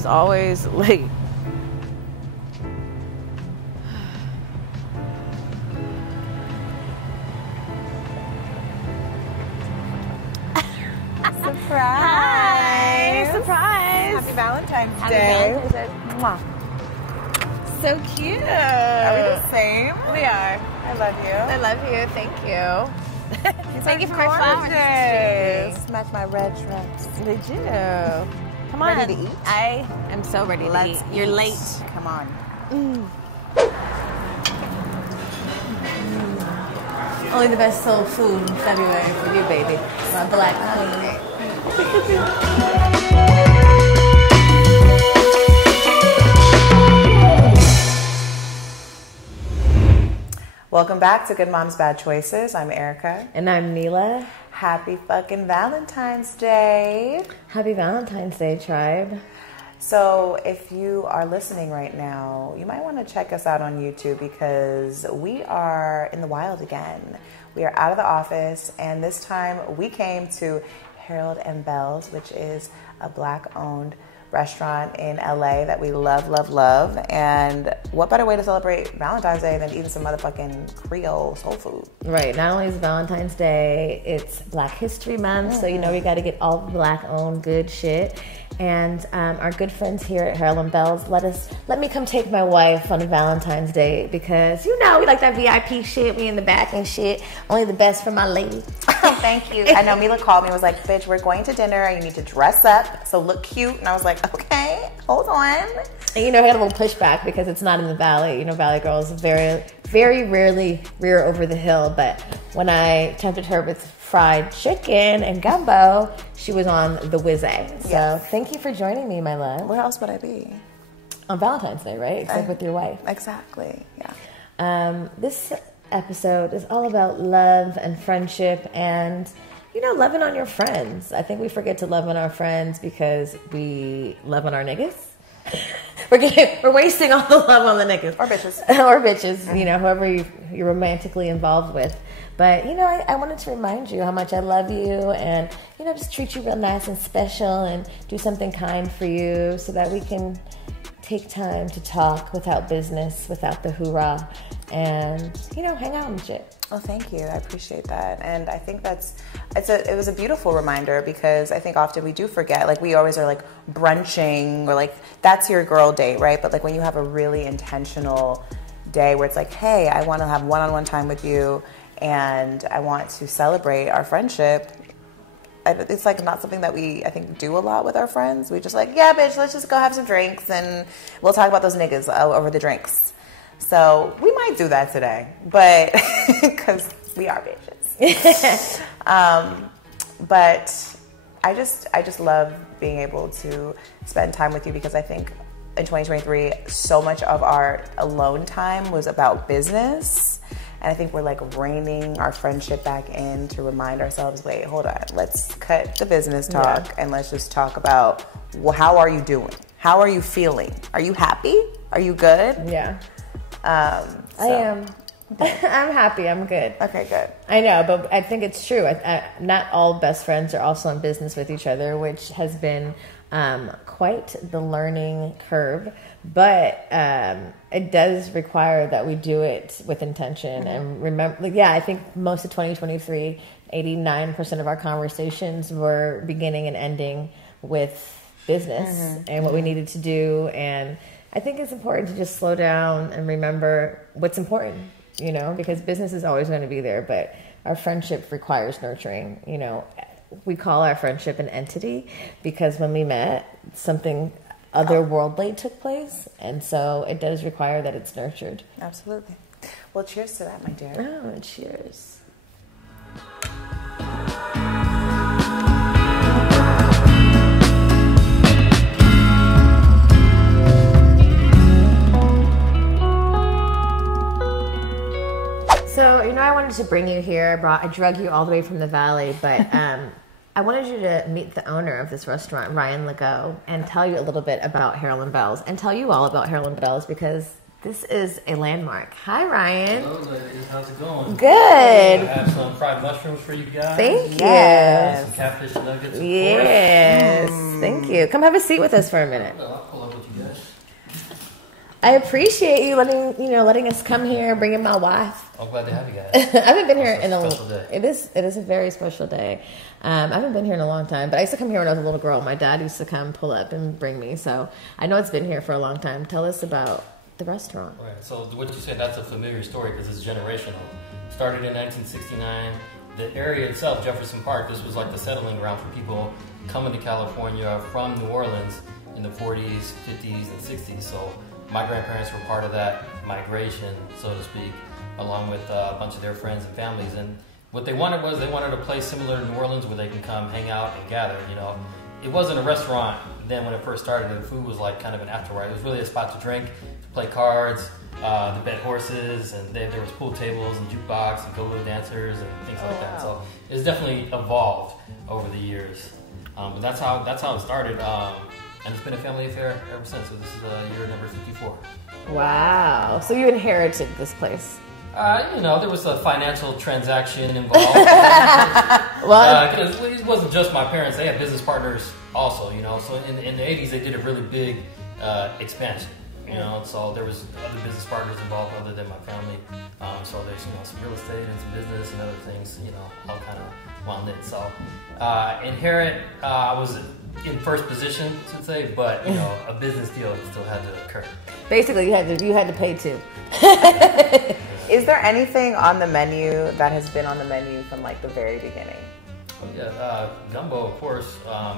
is always late. Surprise! Hi! Surprise! Happy Valentine's Happy Day. Valentine's Day. Mwah. So cute. Are we the same? We are. I love you. I love you. Thank you. Thank you for my flowers. Smack my red dress. Did you? Come on. Ready to eat? I am so ready to eat. You're late. Come on. Only the best soul food in February for you, baby. My black queen. Welcome back to Good Moms, Bad Choices. I'm Erica. And I'm Neela. Happy fucking Valentine's Day. Happy Valentine's Day, tribe. So if you are listening right now, you might want to check us out on YouTube because we are in the wild again. We are out of the office, and this time we came to Harold and Belle's, which is a Black-owned restaurant in LA that we love, love, love. And what better way to celebrate Valentine's Day than eating some motherfucking Creole soul food? Right. Not only is Valentine's Day, it's Black History Month, so you know we got to get all the Black-owned good shit. And our good friends here at Harold and Belle's let me come take my wife on a Valentine's Day because, you know, we like that VIP shit, we in the back and shit. Only the best for my lady. Thank you. I know Mila called me and was like, bitch, we're going to dinner and you need to dress up, so look cute. And I was like, okay, hold on. And, you know, I had a little pushback because it's not in the Valley. You know, Valley girls very, very rarely rear over the hill. But when I tempted her with fried chicken and gumbo, she was on the whiz-a. So thank you for joining me, my love. Where else would I be? On Valentine's Day, right? Except with your wife. Exactly, yeah. This episode is all about love and friendship and, you know, loving on your friends. I think we forget to love on our friends because we love on our niggas. We're wasting all the love on the niggas. Or bitches. Or bitches, you know, whoever you're romantically involved with. But, you know, I wanted to remind you how much I love you and, you know, just treat you real nice and special and do something kind for you so that we can take time to talk without business, without the hoorah, and, you know, hang out and shit. Oh, thank you. I appreciate that. And I think it was a beautiful reminder because I think often we do forget, like we always are like brunching or like that's your girl date, right? But like when you have a really intentional day where it's like, hey, I want to have one-on-one time with you and I want to celebrate our friendship. It's like not something that we, I think, do a lot with our friends. We just like, yeah, bitch, let's just go have some drinks and we'll talk about those niggas over the drinks. So we might do that today, but because we are bitches. But I just love being able to spend time with you because I think in 2023, so much of our alone time was about business. And I think we're like reining our friendship back in to remind ourselves, wait, hold on, let's cut the business talk and let's just talk about, well, how are you doing? How are you feeling? Are you happy? Are you good? Yeah. I am. I'm happy. I'm good. Okay, good. I know, but I think it's true. Not all best friends are also in business with each other, which has been quite the learning curve. But it does require that we do it with intention and remember. Like, yeah, I think most of 2023, 89% of our conversations were beginning and ending with business and what we needed to do. And I think it's important to just slow down and remember what's important, you know, because business is always going to be there, but our friendship requires nurturing. You know, we call our friendship an entity because when we met, something otherworldly took place, and so it does require that it's nurtured. Absolutely. Well, cheers to that, my dear. Oh, cheers. So, you know, I wanted to bring you here. I drug you all the way from the Valley, but I wanted you to meet the owner of this restaurant, Ryan Legault, and tell you a little bit about Harold and Belle's, and tell you all about Harold and Belle's because this is a landmark. Hi, Ryan. Hello, ladies. How how's it going? Good. I have some fried mushrooms for you guys. Thank you. Yes. Some catfish nuggets, of Yes. Thank you. Come have a seat with us for a minute. course. I'll pull up with you guys. I appreciate you letting us come here, bringing my wife. I'm glad to have you guys. I haven't been here It's in a a special day. It is a very special day. I haven't been here in a long time, but I used to come here when I was a little girl. My dad used to come pull up and bring me, so I know it's been here for a long time. Tell us about the restaurant. Right. So what you said, that's a familiar story because it's generational. Started in 1969. The area itself, Jefferson Park, this was like the settling ground for people coming to California from New Orleans in the 40s, 50s, and 60s. So my grandparents were part of that migration, so to speak, along with a bunch of their friends and families. And what they wanted was they wanted a place similar to New Orleans where they can come hang out and gather. You know, it wasn't a restaurant then when it first started. The food was like kind of an afterward. It was really a spot to drink, to play cards, to bet horses, and there was pool tables and jukebox and go-go dancers and things like that. So it's definitely evolved over the years. But that's how it started. And it's been a family affair ever since. So this is year number 54. Wow. So you inherited this place. There was a financial transaction involved. Well, Because it wasn't just my parents; they had business partners also. You know, so in the '80s they did a really big expansion. You know, so there was other business partners involved other than my family. So there's some real estate and some business and other things. All kind of wound in. So inherit, I was in first position, I should say, but a business deal still had to occur. basically you had to pay too. Is there anything on the menu that has been on the menu from like the very beginning? Gumbo, of course.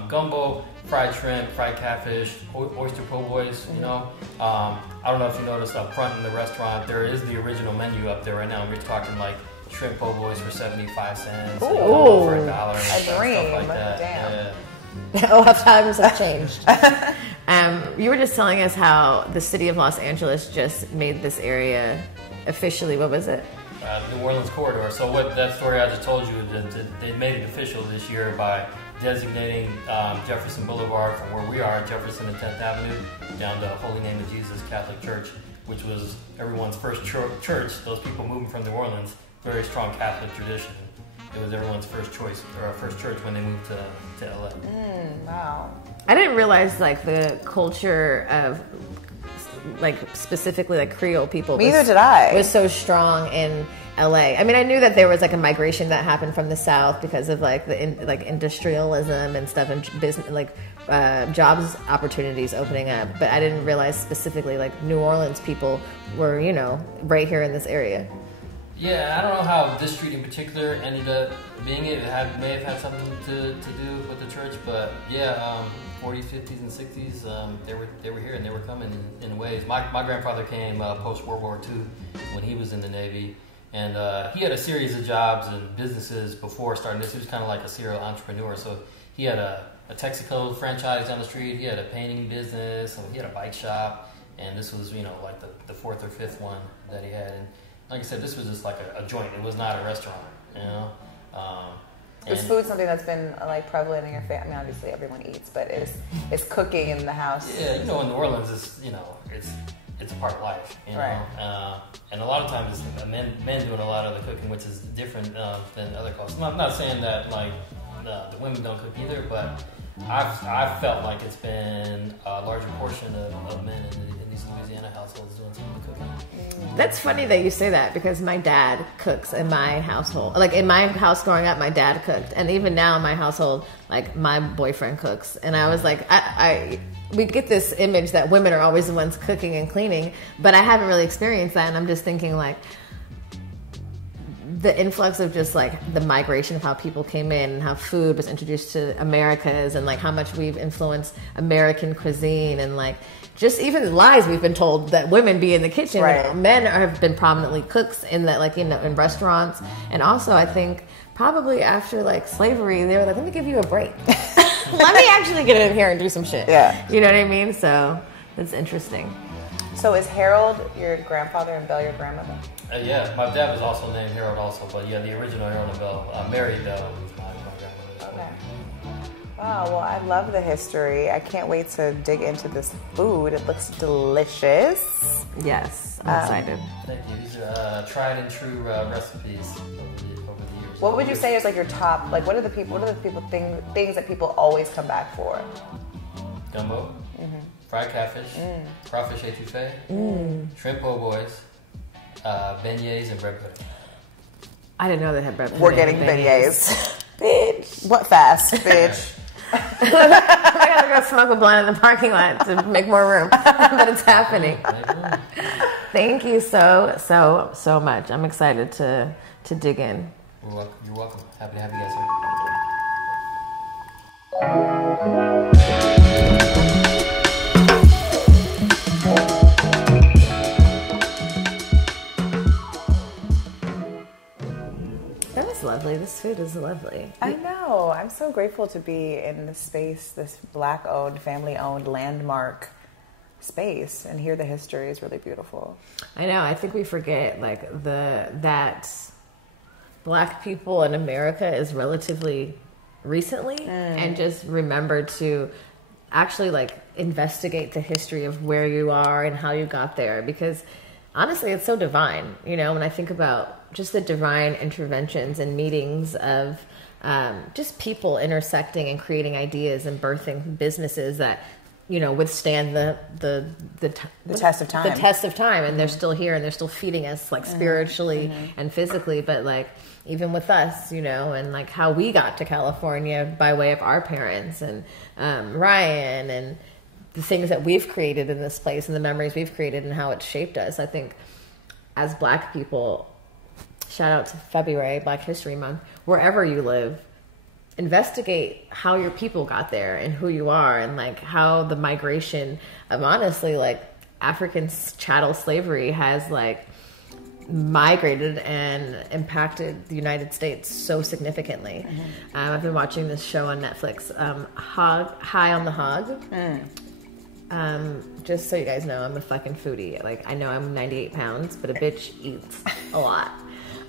Gumbo, fried shrimp, fried catfish, oyster po' boys. I don't know if you noticed up front in the restaurant, there is the original menu up there right now. We're talking like shrimp po' boys for 75 cents, gumbo for $1, a dream. stuff like that. Damn. Yeah. Oh, how times have changed. You were just telling us how the city of Los Angeles just made this area officially. What was it? New Orleans corridor. So what that story I just told you, they made it official this year by designating Jefferson Boulevard from where we are, Jefferson and 10th Avenue, down to Holy Name of Jesus Catholic Church, which was everyone's first church. Those people moving from New Orleans, very strong Catholic tradition. It was everyone's first choice or first church when they moved to LA. Wow. I didn't realize like the culture of like specifically like Creole people. Neither did I. Was so strong in LA. I mean, I knew that there was like a migration that happened from the South because of like the industrialism and stuff and business jobs opportunities opening up. But I didn't realize specifically like New Orleans people were right here in this area. Yeah, I don't know how this street in particular ended up being it. It may have had something to do with the church, but yeah, 40s, 50s, and 60s, they were here and they were coming in waves. My grandfather came post World War II when he was in the Navy, and he had a series of jobs and businesses before starting this. He was kind of like a serial entrepreneur. So he had a Texaco franchise down the street. He had a painting business. He had a bike shop, and this was like the fourth or fifth one that he had. And like I said, this was just like a joint. It was not a restaurant, Is food something that's been like prevalent in your family? I mean, obviously everyone eats, but is cooking in the house? Yeah, in New Orleans, it's a part of life, Right. And a lot of times it's men doing a lot of the cooking, which is different than other cultures. I'm not saying that like the women don't cook either, but I've felt like it's been a larger portion of men in these Louisiana households doing some of the cooking. That's funny that you say that because my dad cooks in my household. Like in my house growing up, my dad cooked, and even now in my household, like my boyfriend cooks. And I was like, we get this image that women are always the ones cooking and cleaning, but I haven't really experienced that. And I'm just thinking like the influx of just like the migration of how people came in and how food was introduced to Americas and like how much we've influenced American cuisine and like just even the lies we've been told that women be in the kitchen. Right. Men have been prominently cooks in that like in restaurants. And also I think probably after like slavery, they were like, let me give you a break. Let me actually get in here and do some shit. Yeah. You know what I mean? So it's interesting. So is Harold your grandfather and Belle your grandmother? Yeah, my dad was also named Harold also, but yeah, the original Harold and Belle, Mary Belle was my grandmother. Okay. Oh, well, I love the history. I can't wait to dig into this food. It looks delicious. Yes, I'm excited. Thank you. These are tried and true recipes over the years. What would you say is like your top? Like, what are the people things that people always come back for? Gumbo, fried catfish, crawfish etouffee, shrimp po' boys, beignets, and bread pudding. I didn't know they had bread pudding. We're getting beignets. Bitch. What fast, bitch? I gotta go smoke a blunt in the parking lot to make more room, but it's happening. Thank you so much. I'm excited to dig in. You're welcome. Happy to have you guys here. That was lovely. This food is lovely. I know. I'm so grateful to be in this space, this Black-owned, family-owned landmark space, and hear the history is really beautiful. I know. I think we forget that Black people in America is relatively recently, and just remember to actually like investigate the history of where you are and how you got there, because honestly, it's so divine. You know, when I think about just the divine interventions and meetings of just people intersecting and creating ideas and birthing businesses that, you know, withstand the test of time. The test of time, and they're still here and they're still feeding us like spiritually and physically, but like even with us, you know, and like how we got to California by way of our parents and Ryan and the things that we've created in this place and the memories we've created and how it's shaped us. I think as Black people, shout out to February, Black History Month, wherever you live, investigate how your people got there and who you are, and like how the migration of honestly like African chattel slavery has like migrated and impacted the United States so significantly. I've been watching this show on Netflix, High on the Hog. Just so you guys know, I'm a fucking foodie. Like, I know I'm 98 pounds, but a bitch eats a lot.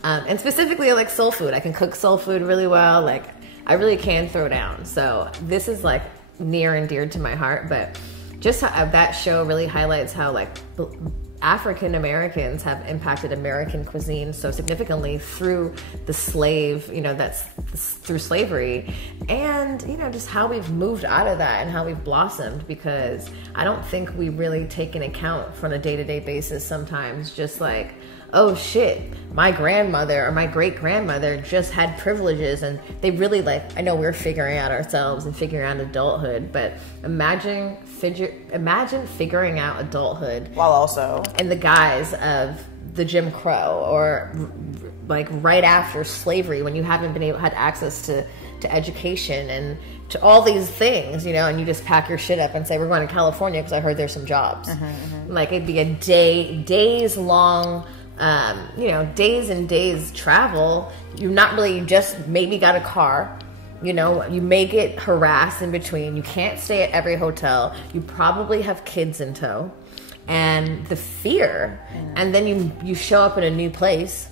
And specifically, I like soul food. I can cook soul food really well. Like, I really can throw down. So this is like near and dear to my heart. But just how, that show really highlights how like African Americans have impacted American cuisine so significantly through the slave, you know, that's through slavery, and, you know, just how we've moved out of that and how we've blossomed, because I don't think we really take an account on a day-to-day basis sometimes, just like, oh shit, my grandmother or my great-grandmother just had privileges, and they really like, I know we're figuring out ourselves and figuring out adulthood, but imagine figuring out adulthood while also in the guise of the Jim Crow, or like right after slavery, when you haven't had access to education and to all these things, you know, and you just pack your shit up and say, we're going to California because I heard there's some jobs. Like, it'd be a days long, you know, days and days travel. You not really, just maybe got a car. You know, you may get harassed in between. You can't stay at every hotel. You probably have kids in tow. And the fear. And then you show up in a new place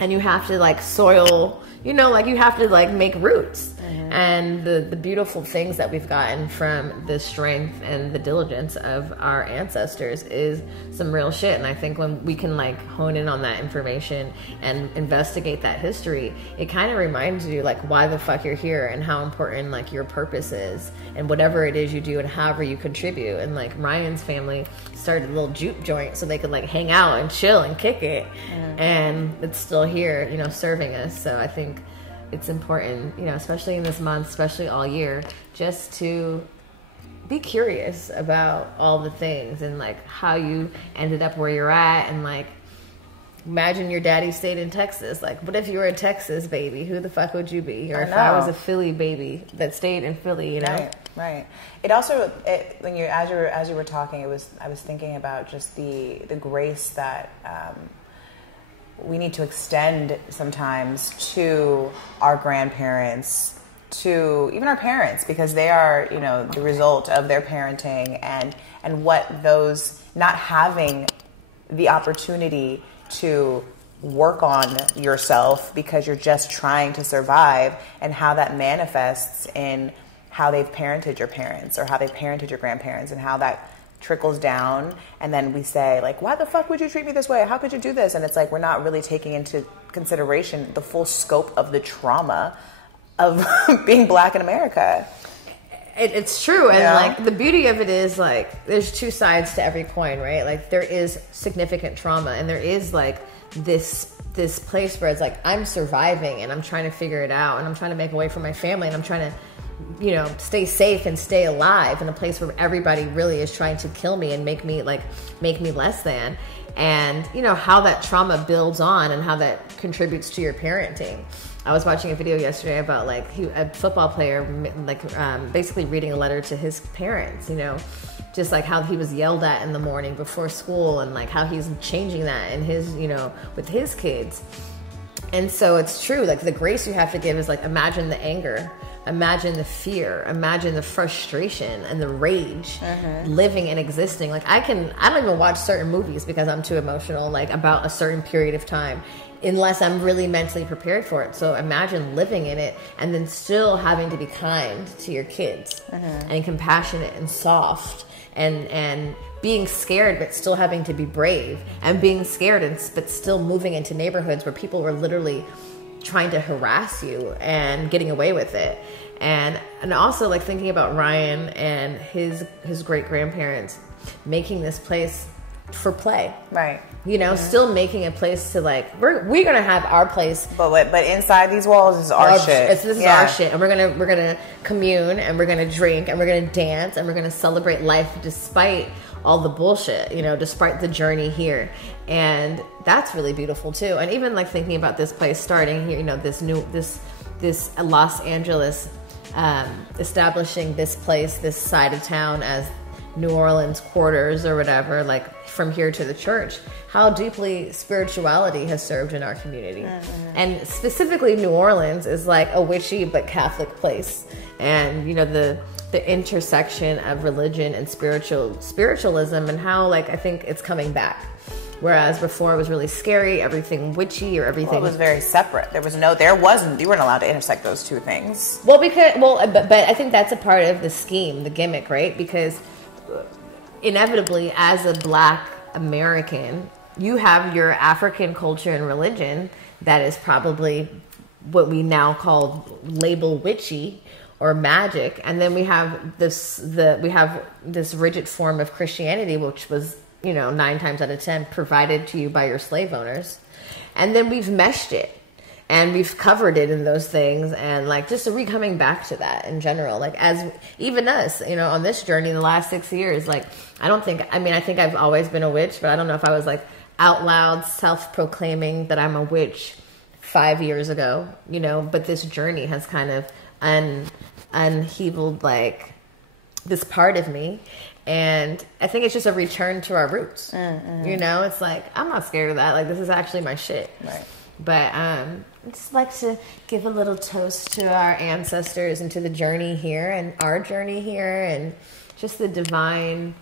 and you have to like soil, you know, like you have to like make roots. And the beautiful things that we've gotten from the strength and the diligence of our ancestors is some real shit. And I think when we can like hone in on that information and investigate that history, it kind of reminds you like why the fuck you're here and how important like your purpose is and whatever it is you do and however you contribute. And like Ryan's family started a little juke joint so they could like hang out and chill and kick it, and it's still here, you know, serving us. So I think it's important, you know, especially in this month, especially all year, just to be curious about all the things and like how you ended up where you're at. And like, imagine your daddy stayed in Texas. Like, what if you were a Texas baby? Who the fuck would you be? Or if I was a Philly baby that stayed in Philly, you know? Right. It also, when you as you were talking, I was thinking about just the grace that we need to extend sometimes to our grandparents, to even our parents, because they are, you know, the result of their parenting and what those, not having the opportunity to work on yourself because you're just trying to survive, and how that manifests in how they've parented your parents or how they've parented your grandparents and how that trickles down. And then we say, like, why the fuck would you treat me this way? How could you do this? And it's like, we're not really taking into consideration the full scope of the trauma of being Black in America. It's true. And like the beauty of it is like there's two sides to every coin, right? Like there is significant trauma and there is like this place where it's like I'm surviving and I'm trying to figure it out and I'm trying to make a way for my family and I'm trying to, you know, stay safe and stay alive in a place where everybody really is trying to kill me and make me less than. And you know how that trauma builds on and how that contributes to your parenting. I was watching a video yesterday about like a football player basically reading a letter to his parents, you know, just like how he was yelled at in the morning before school and like how he's changing that in his, you know, with his kids. And so it's true, like the grace you have to give is like imagine the anger, imagine the fear, imagine the frustration and the rage living and existing. Like I don't even watch certain movies because I'm too emotional, like about a certain period of time, unless I'm really mentally prepared for it. So imagine living in it and then still having to be kind to your kids and compassionate and soft and being scared but still having to be brave and being scared but still moving into neighborhoods where people were literally trying to harass you and getting away with it. And also like thinking about Ryan and his great grandparents making this place for play, right? You know, still making a place to like we're gonna have our place, but inside these walls is our shit. This is our shit, and we're gonna commune and we're gonna drink and we're gonna dance and we're gonna celebrate life despite all the bullshit, you know, despite the journey here. And that's really beautiful too. And even like thinking about this place starting here, you know, this Los Angeles, establishing this place, this side of town as New Orleans quarters or whatever, like from here to the church, how deeply spirituality has served in our community. And specifically New Orleans is like a witchy but Catholic place. And you know, the intersection of religion and spiritualism and how like I think it's coming back. Whereas before it was really scary, everything witchy or everything. Well, it was very separate. You weren't allowed to intersect those two things. But I think that's a part of the scheme, the gimmick, right? Because inevitably, as a Black American, you have your African culture and religion that is probably what we now label witchy or magic, and then we have this rigid form of Christianity, which was, you know, 9 times out of 10 provided to you by your slave owners, and then we've meshed it. And we've covered it in those things, and like just coming back to that in general, like as even us, you know, on this journey in the last 6 years, like I think I've always been a witch, but I don't know if I was like out loud self-proclaiming that I'm a witch 5 years ago, you know, but this journey has kind of unhealed like this part of me. And I think it's just a return to our roots. You know, it's like, I'm not scared of that. Like, this is actually my shit. Right. But I just like to give a little toast to our ancestors and to the journey here and our journey here and just the divine,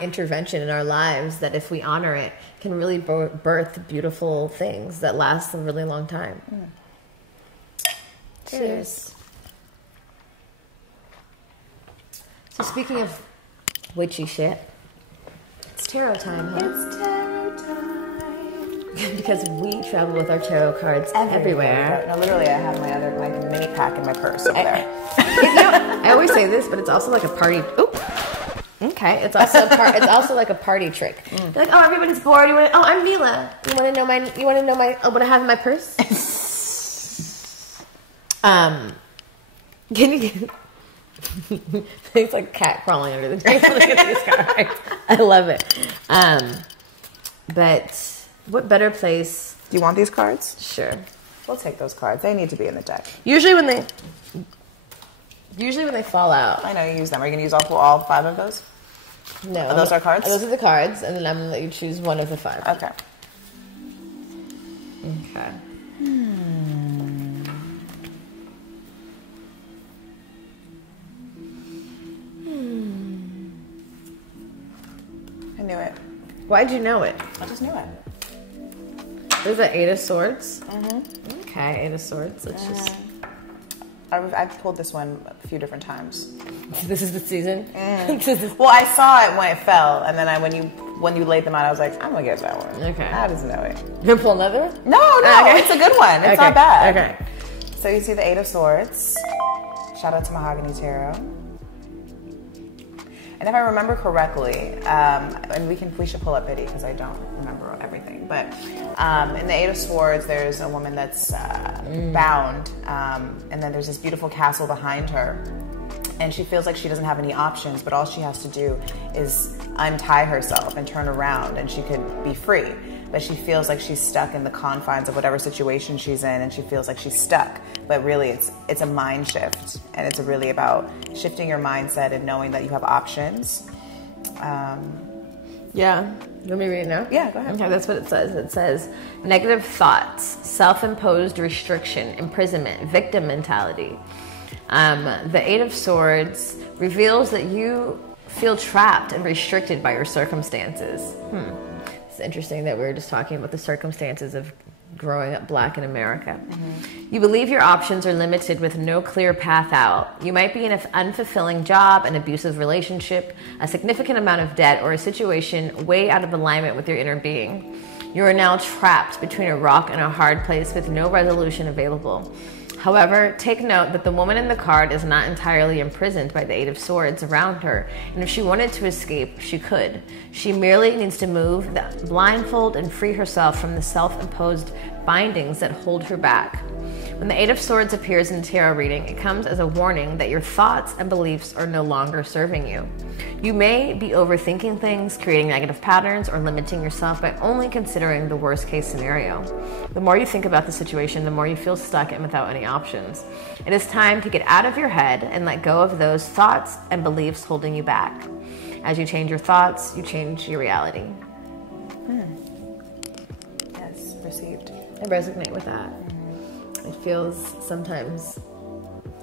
intervention in our lives that if we honor it can really birth beautiful things that last a really long time. Cheers. So speaking of witchy shit, it's tarot time, huh? It's tarot time. Because we travel with our tarot cards everywhere. No, literally, I have my mini pack in my purse over there. You know, I always say this, but it's also like a party. Oop. Okay, it's also like a party trick. They're like, oh, everybody's bored. I'm Mila. You want to know what I have in my purse? Can you? It's like a cat crawling under the drink. Look at these cards. I love it. But what better place? Do you want these cards? Sure. We'll take those cards. They need to be in the deck. Usually when they fall out. I know you use them. Are you going to use all 5 of those? No. Those are cards? Those are the cards, and then I'm going to let you choose one of the 5. Okay. Okay. I knew it. Why'd you know it? I just knew it. There's an 8 of Swords. Okay, 8 of Swords. Let's just... I've pulled this one a few different times. This is the season? Well, I saw it when it fell, and then when you laid them out, I was like, I'm going to get that one. Okay. I just know it. You gonna pull another? No, Okay. it's a good one. It's Okay. not bad. Okay. So you see the Eight of Swords. Shout out to Mahogany Tarot. And if I remember correctly, and we should pull up Biddy because I don't remember everything. But in the Eight of Swords, there's a woman that's bound, and then there's this beautiful castle behind her, and she feels like she doesn't have any options. But all she has to do is untie herself and turn around, and she could be free. But she feels like she's stuck in the confines of whatever situation she's in, and she feels like she's stuck. But really, it's a mind shift, and it's really about shifting your mindset and knowing that you have options. Yeah. Let me read it now? Yeah, go ahead. Okay, that's what it says. It says, negative thoughts, self-imposed restriction, imprisonment, victim mentality. The Eight of Swords reveals that you feel trapped and restricted by your circumstances. It's interesting that we were just talking about the circumstances of growing up Black in America. You believe your options are limited with no clear path out. You might be in an unfulfilling job, an abusive relationship, a significant amount of debt, or a situation way out of alignment with your inner being. You are now trapped between a rock and a hard place with no resolution available. However, take note that the woman in the card is not entirely imprisoned by the Eight of Swords around her, and if she wanted to escape, she could. She merely needs to move the blindfold and free herself from the self-imposed bindings that hold her back. When the Eight of Swords appears in tarot reading, it comes as a warning that your thoughts and beliefs are no longer serving you. You may be overthinking things, creating negative patterns, or limiting yourself by only considering the worst case scenario. The more you think about the situation, the more you feel stuck and without any options. It is time to get out of your head and let go of those thoughts and beliefs holding you back. As you change your thoughts, you change your reality. Yes, received. I resonate with that. It feels sometimes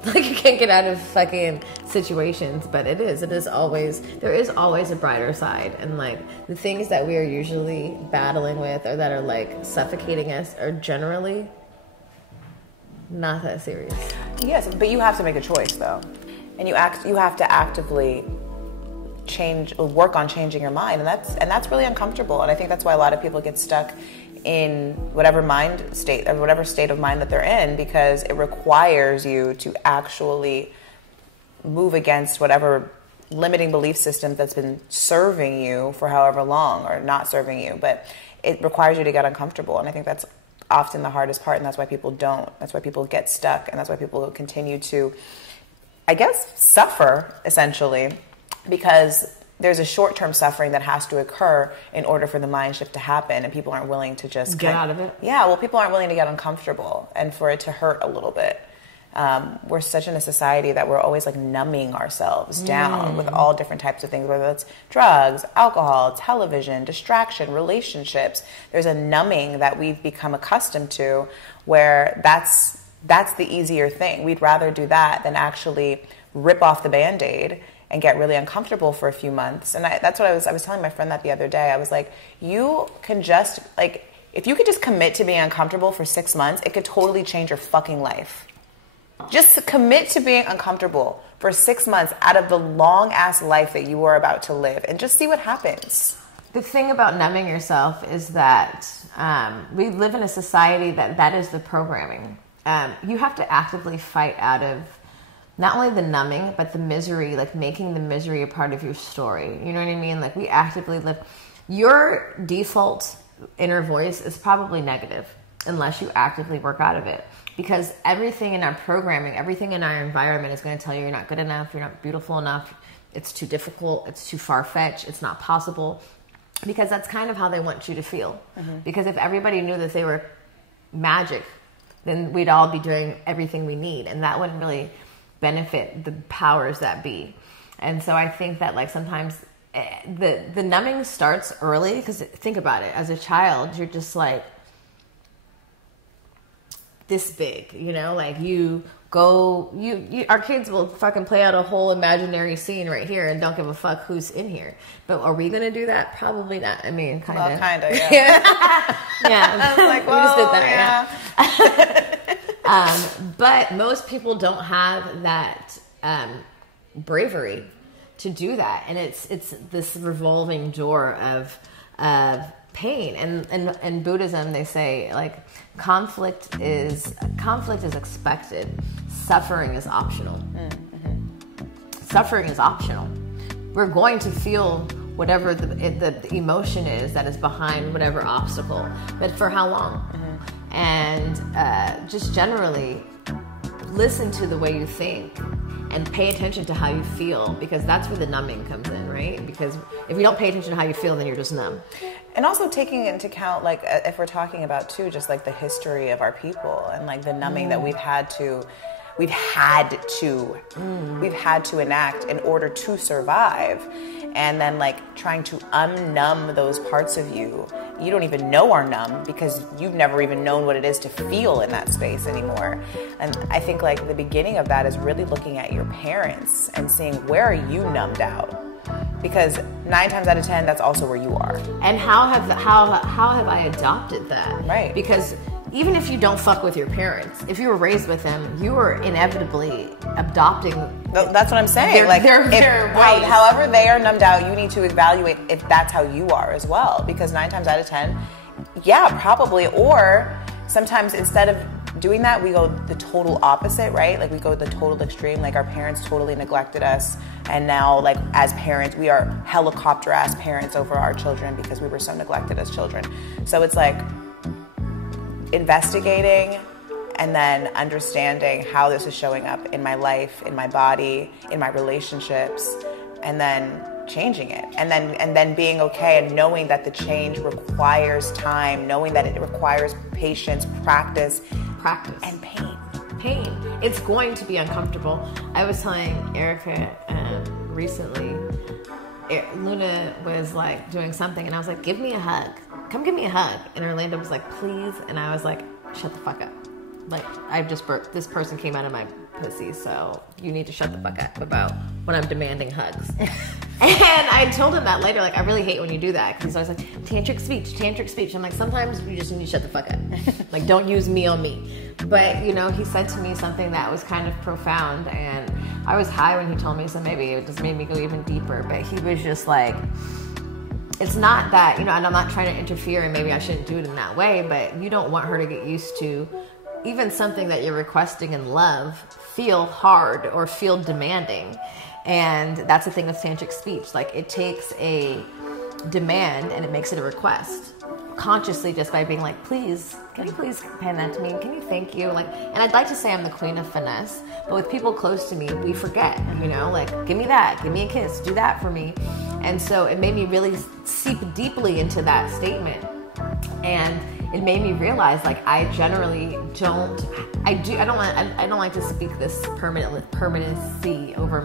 like you can't get out of fucking situations, but there is always a brighter side. And like the things that we are usually battling with or that are like suffocating us are generally not that serious. Yes, but you have to make a choice though. And you have to actively work on changing your mind, and that's really uncomfortable. And I think that's why a lot of people get stuck in whatever mind state or whatever state of mind that they're in, because it requires you to actually move against whatever limiting belief system that's been serving you for however long, or not serving you, but it requires you to get uncomfortable. And I think that's often the hardest part, and that's why people don't. That's why people get stuck, and that's why people continue to, I guess, suffer, essentially, because there's a short-term suffering that has to occur in order for the mind shift to happen, and people aren't willing to just get out of it. Yeah, well, people aren't willing to get uncomfortable and for it to hurt a little bit. We're such in a society that we're always like numbing ourselves down with all different types of things, whether it's drugs, alcohol, television, distraction, relationships. There's a numbing that we've become accustomed to, where that's the easier thing. We'd rather do that than actually rip off the Band-Aid and get really uncomfortable for a few months. And that's what I was telling my friend that the other day. I was like, you can just, like, if you could just commit to being uncomfortable for 6 months, it could totally change your fucking life. Just commit to being uncomfortable for 6 months out of the long-ass life that you are about to live, and just see what happens. The thing about numbing yourself is that we live in a society that is the programming. You have to actively fight out of not only the numbing, but the misery, like making the misery a part of your story. You know what I mean? Like we actively live. Your default inner voice is probably negative unless you actively work out of it. Because everything in our programming, everything in our environment is going to tell you you're not good enough, you're not beautiful enough, it's too difficult, it's too far-fetched, it's not possible. Because that's kind of how they want you to feel. Because if everybody knew that they were magic, then we'd all be doing everything we need. And that wouldn't really benefit the powers that be. And so I think that like sometimes the numbing starts early, because think about it, as a child you're just like this big, you know, like our kids will fucking play out a whole imaginary scene right here and don't give a fuck who's in here. But are we gonna do that? Probably not. I mean, kind of, yeah. yeah. I was like, well, we just did that, yeah. But most people don't have that bravery to do that, and it's this revolving door of pain. And in Buddhism, they say like conflict is expected. Suffering is optional. Suffering is optional. We're going to feel whatever the emotion is that is behind whatever obstacle, but for how long? And just generally listen to the way you think and pay attention to how you feel, because that's where the numbing comes in, right? Because if you don't pay attention to how you feel, then you're just numb. And also taking into account, like, if we're talking about too, just like the history of our people and like the numbing that we've had to enact in order to survive, and then like trying to unnumb those parts of you don't even know are numb, because you've never even known what it is to feel in that space anymore. And I think like the beginning of that is really looking at your parents and seeing, where are you numbed out? Because 9 times out of 10, that's also where you are. And how have I adopted that? Right. Because even if you don't fuck with your parents, if you were raised with them, you are inevitably adopting. That's what I'm saying. However they are numbed out, you need to evaluate if that's how you are as well. Because 9 times out of 10, yeah, probably. Or sometimes instead of doing that, we go the total opposite, right? Like we go the total extreme. Like our parents totally neglected us, and now like as parents, we are helicopter-ass parents over our children because we were so neglected as children. So it's like investigating and then understanding how this is showing up in my life, in my body, in my relationships, and then changing it, and then being okay and knowing that the change requires time, knowing that it requires patience, practice and pain. It's going to be uncomfortable. I was telling Erica recently, Luna was like doing something, and I was like, give me a hug. Come give me a hug. And Orlando was like, please. And I was like, shut the fuck up. Like, I've just burped. This person came out of my pussy, so you need to shut the fuck up about when I'm demanding hugs. And I told him that later, like, I really hate when you do that, because he's always like, tantric speech. I'm like, sometimes you just need to shut the fuck up. Like, don't use me on me. But, you know, he said to me something that was kind of profound, and I was high when he told me, so maybe it just made me go even deeper. But he was just like, it's not that, you know, and I'm not trying to interfere, and maybe I shouldn't do it in that way, but you don't want her to get used to even something that you're requesting in love feel hard or feel demanding. And that's the thing with tantric speech. Like, it takes a demand and it makes it a request consciously, just by being like, please, can you please hand that to me? Can you thank you? Like, and I'd like to say I'm the queen of finesse, but with people close to me, we forget, you know, like, give me that, give me a kiss, do that for me. And so it made me really seep deeply into that statement. And it made me realize, like, I generally don't like to speak this permanency over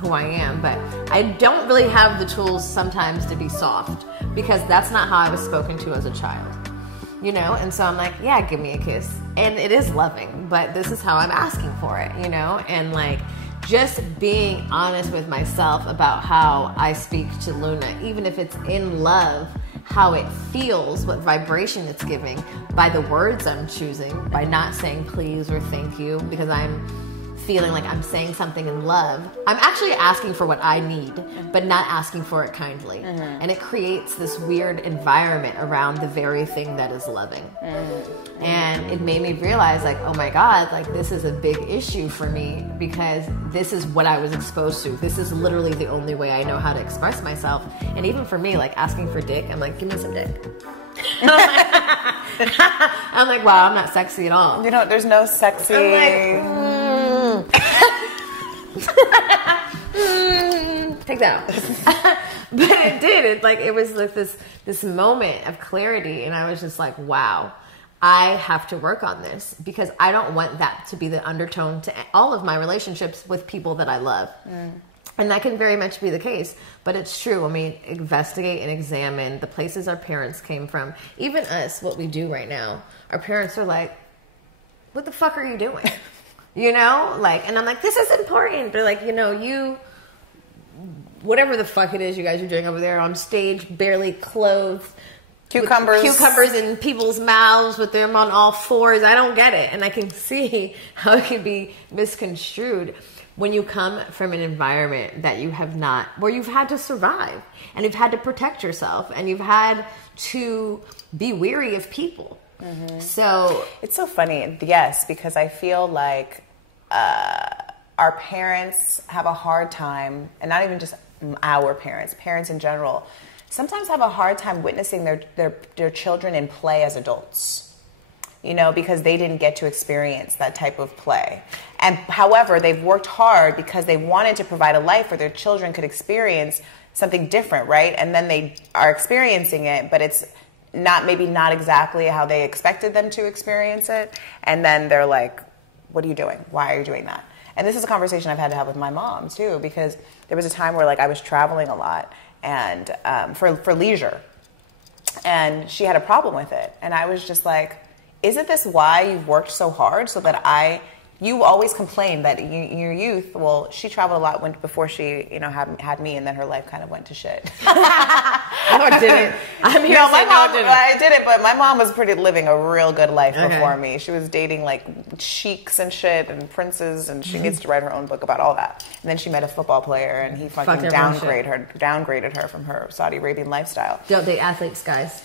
who I am, but I don't really have the tools sometimes to be soft, because that's not how I was spoken to as a child, you know? And so I'm like, yeah, give me a kiss. And it is loving, but this is how I'm asking for it, you know? And like, just being honest with myself about how I speak to Luna, even if it's in love, how it feels, what vibration it's giving, by the words I'm choosing, by not saying please or thank you, because I'm feeling like I'm saying something in love. I'm actually asking for what I need, but not asking for it kindly. And it creates this weird environment around the very thing that is loving. And it made me realize, like, oh my God, like, this is a big issue for me, because this is what I was exposed to. This is literally the only way I know how to express myself. And even for me, like, asking for dick, I'm like, give me some dick. I'm like, wow, I'm not sexy at all. You know, there's no sexy. I'm like, take that out. But it did. It was like this moment of clarity, and I was just like, wow, I have to work on this, because I don't want that to be the undertone to all of my relationships with people that I love. And that can very much be the case, but it's true. I mean, investigate and examine the places our parents came from. Even us, what we do right now, our parents are like, what the fuck are you doing? You know, like, and I'm like, this is important. They're like, you know, whatever the fuck it is you guys are doing over there on stage, barely clothed, Cucumbers in people's mouths with them on all fours. I don't get it. And I can see how it can be misconstrued when you come from an environment that you have not, where you've had to survive and you've had to protect yourself and you've had to be weary of people. Mm-hmm. So it's so funny. Yes, because I feel like our parents have a hard time, and not even just our parents in general, sometimes have a hard time witnessing their children in play as adults, you know, because they didn't get to experience that type of play. And however, they've worked hard because they wanted to provide a life where their children could experience something different, right? And then they are experiencing it, but it's maybe not exactly how they expected them to experience it. And then they're like, what are you doing? Why are you doing that? And this is a conversation I've had to have with my mom too, because there was a time where like I was traveling a lot and for leisure, and she had a problem with it, and I was just like, isn't this why you've worked so hard so that you always complained that in your youth, well, she traveled a lot before she, you know, had me, and then her life kind of went to shit. No, it didn't. I'm here to say no, it didn't. I didn't, but my mom was living a real good life before me. She was dating like sheiks and shit and princes, and she needs to write her own book about all that. And then she met a football player, and he fucking downgraded her from her Saudi Arabian lifestyle. Don't date athletes, guys.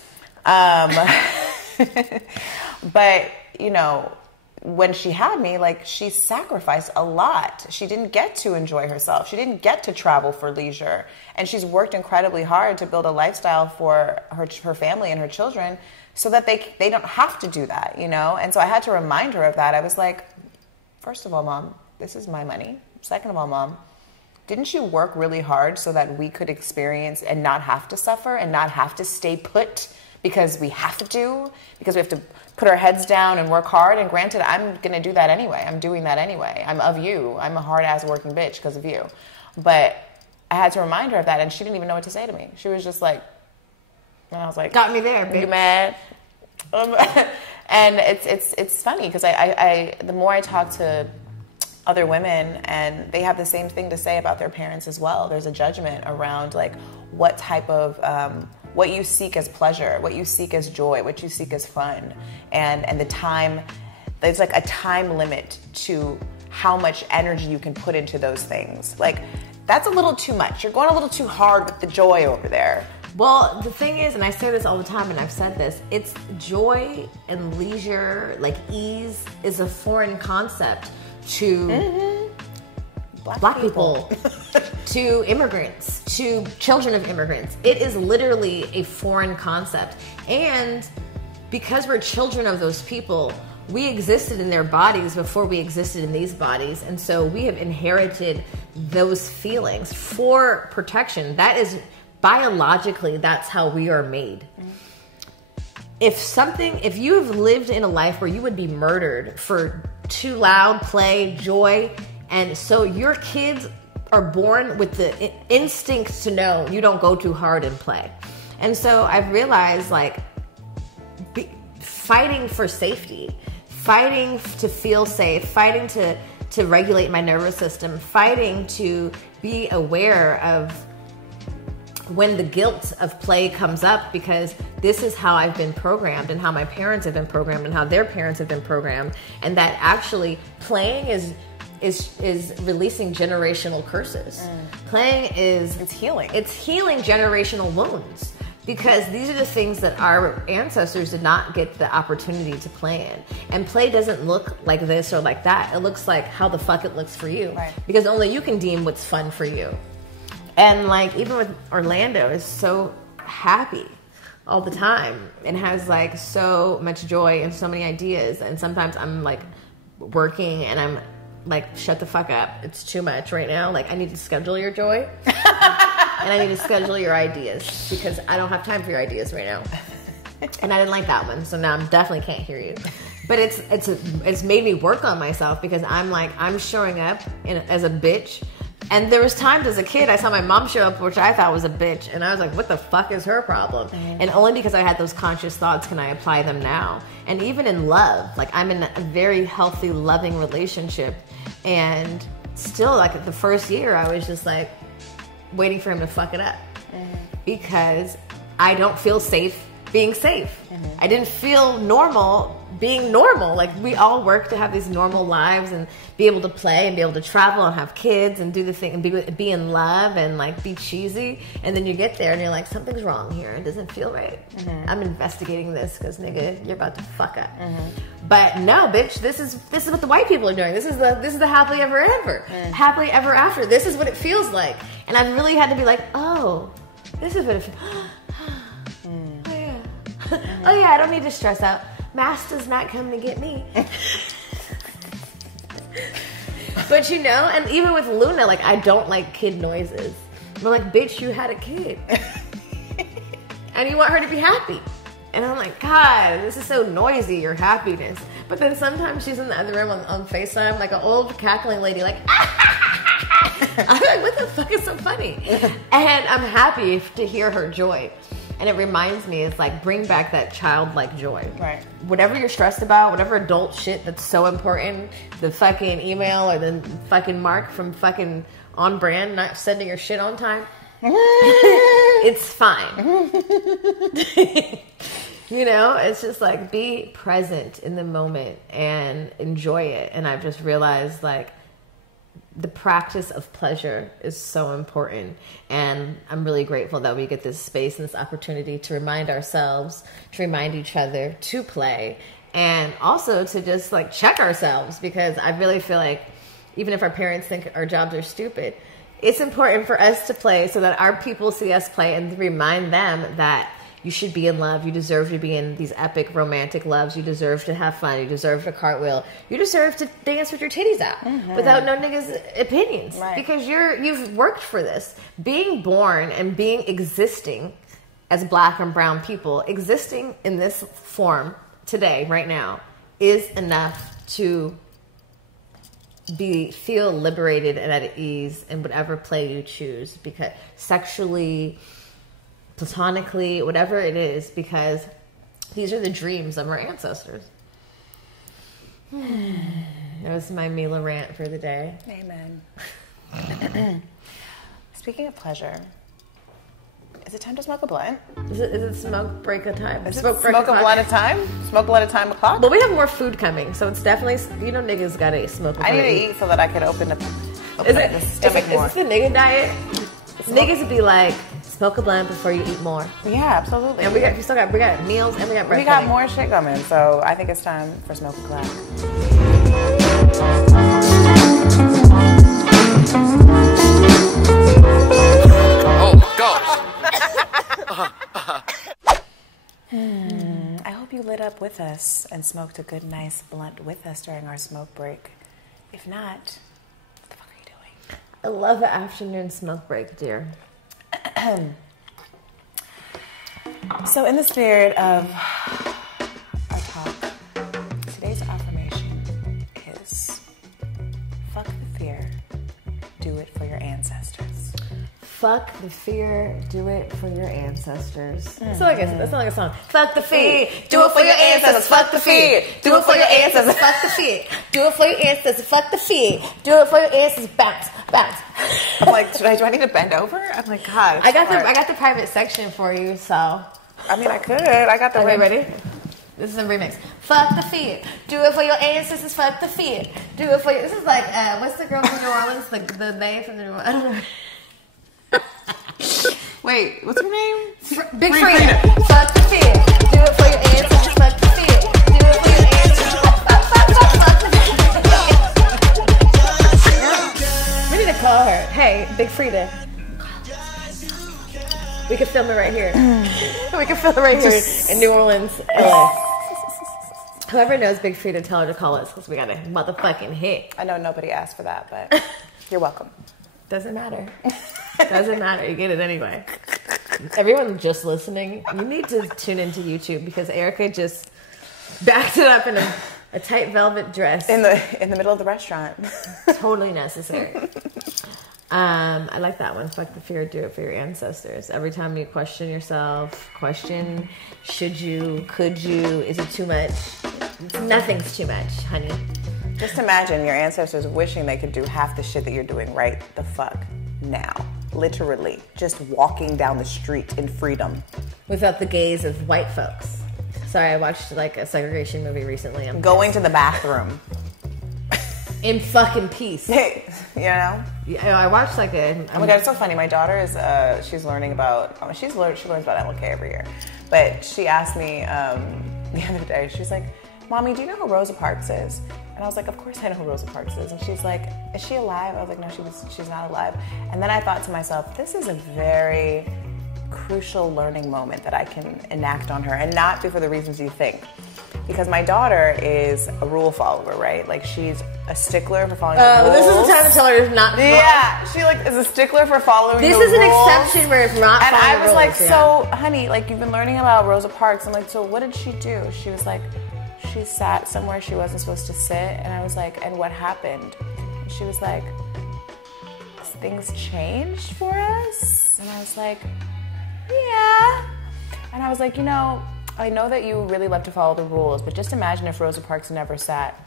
But, you know, when she had me, like, she sacrificed a lot. She didn't get to enjoy herself. She didn't get to travel for leisure. And she's worked incredibly hard to build a lifestyle for her family and her children so that they don't have to do that, you know? And so I had to remind her of that. I was like, first of all, Mom, this is my money. Second of all, Mom, didn't you work really hard so that we could experience and not have to suffer and not have to stay put because we have to, because we have to put our heads down and work hard? And granted, I'm going to do that anyway. I'm doing that anyway. I'm of you. I'm a hard-ass working bitch because of you. But I had to remind her of that, and she didn't even know what to say to me. She was just like, and I was like, got me there, bitch. You mad? And it's funny because I the more I talk to other women, and they have the same thing to say about their parents as well. There's a judgment around like what type of what you seek as pleasure, what you seek as joy, what you seek as fun, and the time. There's like a time limit to how much energy you can put into those things. Like, that's a little too much. You're going a little too hard with the joy over there. Well, the thing is, and I say this all the time, and I've said this, it's joy and leisure, like ease, is a foreign concept to black people, to immigrants, to children of immigrants. It is literally a foreign concept. And because we're children of those people, we existed in their bodies before we existed in these bodies. And so we have inherited those feelings for protection. That is, biologically, that's how we are made. If you have lived in a life where you would be murdered for too loud play, joy, and so your kids are born with the instinct to know you don't go too hard and play. And so I've realized, like, fighting for safety, fighting to feel safe, fighting to regulate my nervous system, fighting to be aware of when the guilt of play comes up, because this is how I've been programmed and how my parents have been programmed and how their parents have been programmed, and that actually playing is releasing generational curses. Playing it's healing generational wounds, because these are the things that our ancestors did not get the opportunity to play in. And play doesn't look like this or like that. It looks like how the fuck it looks for you, right? Because only you can deem what's fun for you. And like, even with Orlando is so happy all the time and has like so much joy and so many ideas. And sometimes I'm like working and I'm like, shut the fuck up. It's too much right now. Like, I need to schedule your joy and I need to schedule your ideas, because I don't have time for your ideas right now. And I didn't like that one. So now I definitely can't hear you. But it's made me work on myself, because I'm showing up as a bitch. And there was times as a kid I saw my mom show up, which I thought was a bitch, and I was like, what the fuck is her problem? And only because I had those conscious thoughts can I apply them now. And even in love, like, I'm in a very healthy, loving relationship, and still, like, the first year I was just like waiting for him to fuck it up, because I don't feel safe being safe. I didn't feel normal being normal. Like, we all work to have these normal lives and be able to play and be able to travel and have kids and do the thing and be in love and like be cheesy. And then you get there and you're like, something's wrong here. It doesn't feel right. I'm investigating this because, nigga, you're about to fuck up. But no, bitch, this is what the white people are doing. This is the happily ever happily ever after. This is what it feels like. And I've really had to be like, oh, this is what it feels. Oh yeah. Oh yeah, I don't need to stress out. Master's not coming to get me. But you know, and even with Luna, like, I don't like kid noises. I'm like, bitch, you had a kid. And you want her to be happy. And I'm like, God, this is so noisy, your happiness. But then sometimes she's in the other room on FaceTime, like an old cackling lady, like, I'm like, what the fuck is so funny? And I'm happy to hear her joy. And it reminds me, it's like, bring back that childlike joy. Right. Whatever you're stressed about, whatever adult shit that's so important, the fucking email or the fucking Mark from fucking On Brand not sending your shit on time, it's fine. You know, it's just like, be present in the moment and enjoy it. And I've just realized, like, the practice of pleasure is so important, and I'm really grateful that we get this space and this opportunity to remind ourselves, to remind each other to play, and also to just like check ourselves, because I really feel like even if our parents think our jobs are stupid, it's important for us to play so that our people see us play and remind them that you should be in love. You deserve to be in these epic romantic loves. You deserve to have fun. You deserve to cartwheel. You deserve to dance with your titties out without no niggas' opinions. Right. Because you've worked for this. Being born and existing as black and brown people, existing in this form today, right now, is enough to feel liberated and at ease in whatever play you choose. Because sexually, platonically, whatever it is, because these are the dreams of our ancestors. That was my Mila rant for the day. Amen. Speaking of pleasure, is it time to smoke a blunt? Is it smoke break of time? Is it smoke a blunt of time? Smoke a blunt of time o'clock? But we have more food coming, so it's definitely, you know, niggas gotta smoke. I need to eat so that I can open the stomach more. Is this the nigga diet? Niggas would be like, smoke a blunt before you eat more. Yeah, absolutely. And we got meals and we got breakfast. We got more shit coming, so I think it's time for smoke a crack. Oh my gosh. I hope you lit up with us and smoked a good, nice blunt with us during our smoke break. If not, what the fuck are you doing? I love an afternoon smoke break, dear. So in the spirit of our talk, today's affirmation is, fuck the fear, do it for your ancestors. Fuck the fear, do it for your ancestors. That's not like a song. Fuck the fear, do it for your ancestors. Fuck the fear, do it for your ancestors. Fuck the fear, do it for your ancestors. Fuck the fear, do it for your ancestors. Bounce, bounce. I'm like, do I need to bend over? I'm like, God. I got the private section for you, so. I mean, I could. I got the. Okay, ready? This is a remix. Fuck the fear. Do it for your ancestors. Fuck the fear. Do it for your. This is like, what's the girl from New Orleans? The they from the New Orleans. I don't know. Wait, what's her name? Big Frida. Fuck the fear. Do it for your ancestors. Fuck the fear. Do it for your ancestors. Fuck the fear. We need to call her. Hey, Big Frida. We could film it right here. We could film it right here in New Orleans, LA. Whoever knows Big Frida, tell her to call us because we got a motherfucking hit. I know nobody asked for that, but you're welcome. Doesn't matter. Doesn't matter. You get it anyway. Everyone just listening, you need to tune into YouTube because Erica just backed it up in a tight velvet dress. In the middle of the restaurant. Totally necessary. I like that one. Fuck the fear, do it for your ancestors. Every time you question yourself, question, should you, could you, is it too much? Nothing's too much, honey. Just imagine your ancestors wishing they could do half the shit that you're doing right the fuck now. literally just walking down the street in freedom. Without the gaze of white folks. Sorry, I watched like a segregation movie recently. I'm going to the bathroom. In fucking peace. You know? Yeah, I watched like a... Oh my God, it's so funny. My daughter is, she's learning about, she learns about MLK every year. But she asked me the other day, she's like, Mommy, do you know who Rosa Parks is? And I was like, of course I know who Rosa Parks is. And she's like, is she alive? I was like, no, she's not alive. And then I thought to myself, this is a very crucial learning moment that I can enact on her, and not for the reasons you think. Because my daughter is a rule follower, right? Like, she's a stickler for following the rules. This is the time to tell her it's not. Yeah, she like is a stickler for following the rules. This is an exception where it's not and following I was the like, rules, so, honey, like, you've been learning about Rosa Parks. I'm like, so what did she do? She was like, she sat somewhere she wasn't supposed to sit. And I was like, and what happened? And she was like, things changed for us? And I was like, yeah. And I was like, you know, I know that you really love to follow the rules, but just imagine if Rosa Parks never sat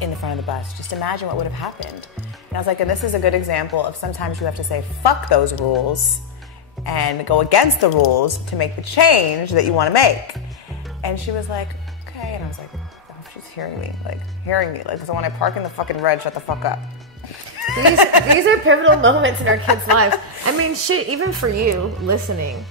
in the front of the bus. Just imagine what would have happened. And I was like, and this is a good example of sometimes you have to say, fuck those rules and go against the rules to make the change that you want to make. And she was like, okay. And I was like, oh, she's hearing me. Like, because when I park in the fucking red, shut the fuck up. These are pivotal moments in our kids' lives. I mean, shit, even for you listening,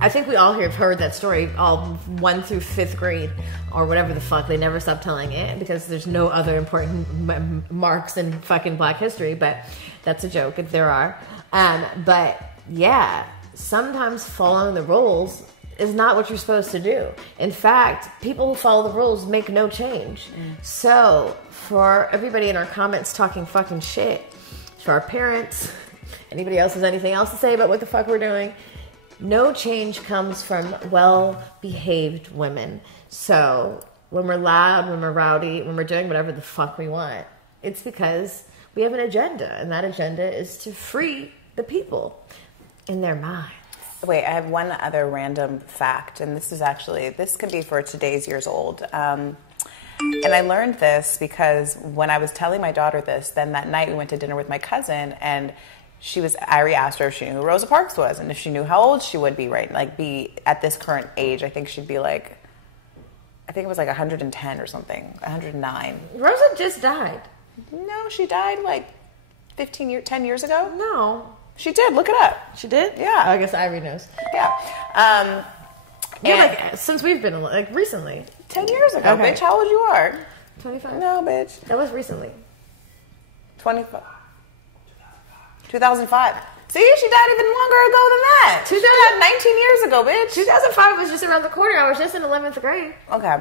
I think we all have heard that story all 1 through 5th grade or whatever the fuck. They never stop telling it because there's no other important marks in fucking Black history, but that's a joke if there are. But yeah, sometimes following the rules is not what you're supposed to do. In fact, people who follow the rules make no change. So for everybody in our comments talking fucking shit, for our parents, anybody else has anything else to say about what the fuck we're doing, no change comes from well-behaved women. So when we're loud, when we're rowdy, when we're doing whatever the fuck we want, it's because we have an agenda, and that agenda is to free the people in their minds. Wait, I have one other random fact, and this could be for today's years old. And I learned this because when I was telling my daughter this, then that night we went to dinner with my cousin, and Irie asked her if she knew who Rosa Parks was and if she knew how old she would be, right? Like, be at this current age. I think she'd be like, I think it was like 110 or something, 109. Rosa just died. No, she died like 10 years ago. No. She did. Look it up. She did? Yeah. Oh, I guess Irie knows. Yeah. Yeah, like, since we've been, like, recently. 10 years ago, Okay. bitch. How old you are? 25? No, bitch. That was recently. 25. 2005. See, she died even longer ago than that. She died 19 years ago, bitch. 2005 was just around the corner. I was just in 11th grade. Okay.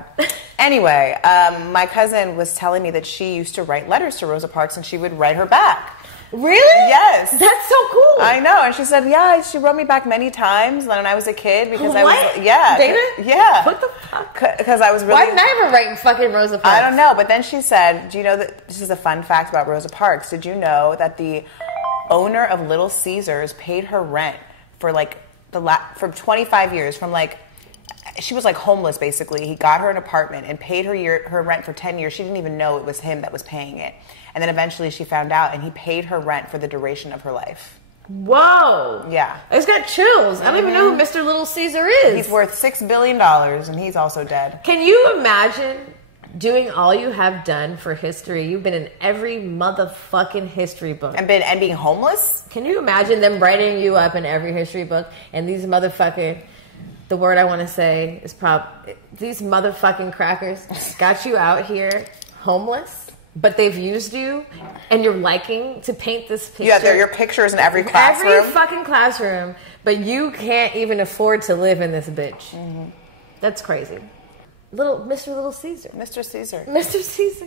Anyway, my cousin was telling me that she used to write letters to Rosa Parks and she would write her back. Really? Yes. That's so cool. I know. And she said, yeah, she wrote me back many times when I was a kid because I was, yeah. Data? Yeah. What the fuck? Because I was really... Why didn't I ever write fucking Rosa Parks? I don't know. But then she said, do you know that, this is a fun fact about Rosa Parks, did you know that the owner of Little Caesars paid her rent for like for 25 years, from like, she was like homeless basically. He got her an apartment and paid her rent for 10 years. She didn't even know it was him that was paying it. And then eventually she found out and he paid her rent for the duration of her life. Whoa. Yeah. I just got chills. I don't even know who Mr. Little Caesar is. He's worth $6 billion and he's also dead. Can you imagine doing all you have done for history? You've been in every motherfucking history book. And being homeless? Can you imagine them writing you up in every history book and these motherfucking, the word I want to say is these motherfucking crackers got you out here homeless, but they've used you and you're liking to paint this picture. Yeah, your pictures in every classroom. Every fucking classroom, but you can't even afford to live in this bitch. Mm-hmm. That's crazy. Mr. Little Caesar. Mr. Caesar. Mr. Caesar.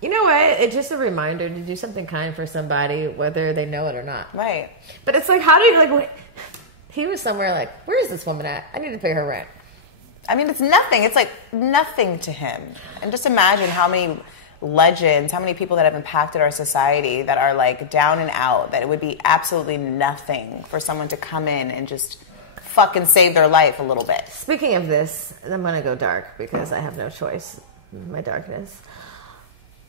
You know what? It's just a reminder to do something kind for somebody, whether they know it or not. Right. But it's like, how do you, like, he was somewhere like, where is this woman at? I need to pay her rent. I mean, it's nothing. It's like nothing to him. And just imagine how many legends, how many people that have impacted our society that are like down and out, that it would be absolutely nothing for someone to come in and just fucking save their life a little bit. Speaking of this, I'm going to go dark because I have no choice in my darkness.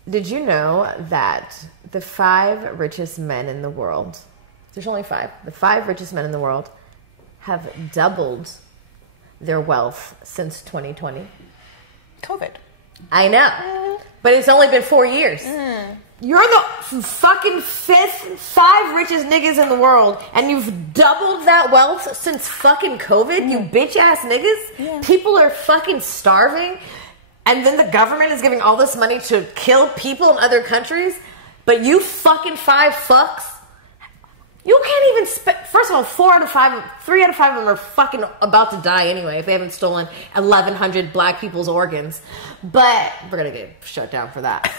Did you know that the 5 richest men in the world, There's only 5. The 5 richest men in the world have doubled their wealth since 2020. COVID. I know. But it's only been 4 years. You're the fucking 5 richest niggas in the world, and you've doubled that wealth since fucking COVID, you bitch ass niggas. Yeah. People are fucking starving, and then the government is giving all this money to kill people in other countries, but you fucking 5 fucks, you can't even first of all, 3 out of 5 of them are fucking about to die anyway if they haven't stolen 1,100 black people's organs. But we're gonna get shut down for that.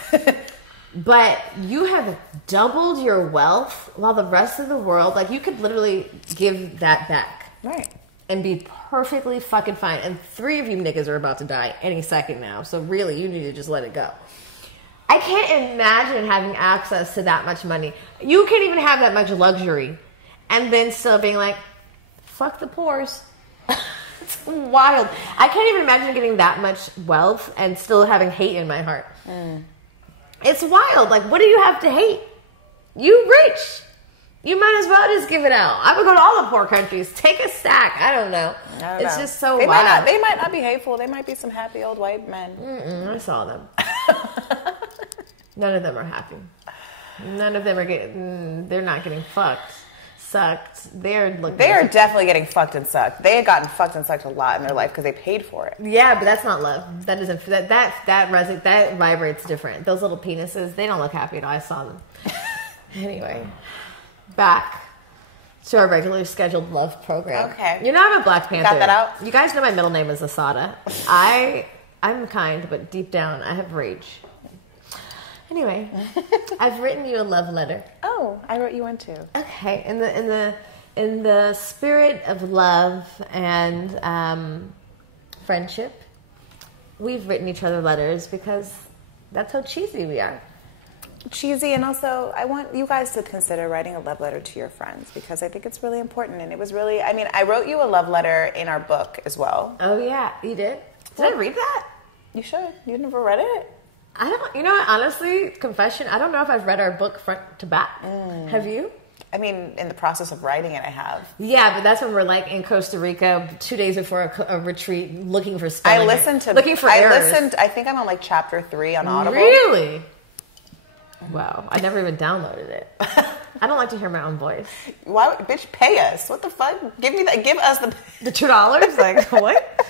But you have doubled your wealth while the rest of the world, like, you could literally give that back. Right. And be perfectly fucking fine. And 3 of you niggas are about to die any second now. So really, you need to just let it go. I can't imagine having access to that much money. You can't even have that much luxury. And then still being like, fuck the poors. It's wild. I can't even imagine getting that much wealth and still having hate in my heart. It's wild. Like, what do you have to hate? You rich. You might as well just give it out. I would go to all the poor countries. Take a stack. I don't know. It's just so wild. They might not be hateful. They might be some happy old white men. I saw them. None of them are happy. None of them are getting... They're not getting fucked. Sucked. They are definitely getting fucked and sucked. They had gotten fucked and sucked a lot in their life because they paid for it. Yeah, but that's not love. That doesn't... That vibrates different. Those little penises, they don't look happy at all. I saw them. Anyway... Back to our regularly scheduled love program. Okay. You know I'm a Black Panther. Got that out? You guys know my middle name is Asada. I'm kind, but deep down I have rage. Anyway, I've written you a love letter. Oh, I wrote you one too. Okay. In the spirit of love and friendship, we've written each other letters because that's how cheesy we are. Cheesy, and also I want you guys to consider writing a love letter to your friends because I think it's really important. And it was really, I mean, I wrote you a love letter in our book as well. Oh yeah, you did? Did I read that? You should. You never read it? I don't, you know what, honestly, confession, I don't know if I've read our book front to back. Have you? I mean, in the process of writing it, I have. Yeah, but that's when we're like in Costa Rica 2 days before a retreat looking for spelling. Looking for errors. I think I'm on like chapter 3 on Audible. Really? Wow, I never even downloaded it. I don't like to hear my own voice. Why, bitch, pay us. What the fuck? Give us the $2? Like, what?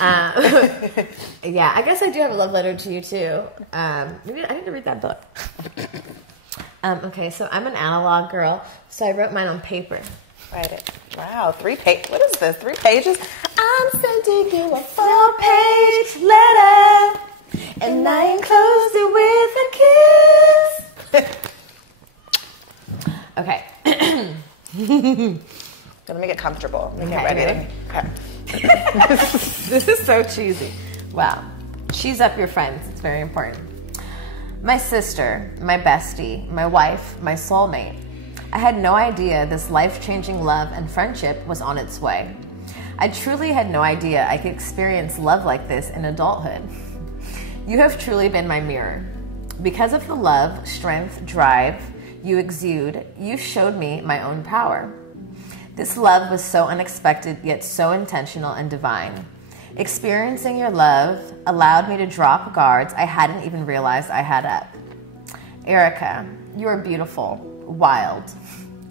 Yeah, I guess I do have a love letter to you too. I need to read that book. Okay, so I'm an analog girl, so I wrote mine on paper. Write it. Wow, 3 pages. What is this? 3 pages? I'm sending you a 4-page letter, and I enclosed it with a kiss. Okay. Let me get comfortable. Let me get ready. Okay. This is so cheesy. Wow. Cheese up your friends. It's very important. My sister, my bestie, my wife, my soulmate. I had no idea this life-changing love and friendship was on its way. I truly had no idea I could experience love like this in adulthood. You have truly been my mirror. Because of the love, strength, drive you exude, you showed me my own power. This love was so unexpected, yet so intentional and divine. Experiencing your love allowed me to drop guards I hadn't even realized I had up. Erica, you are beautiful, wild,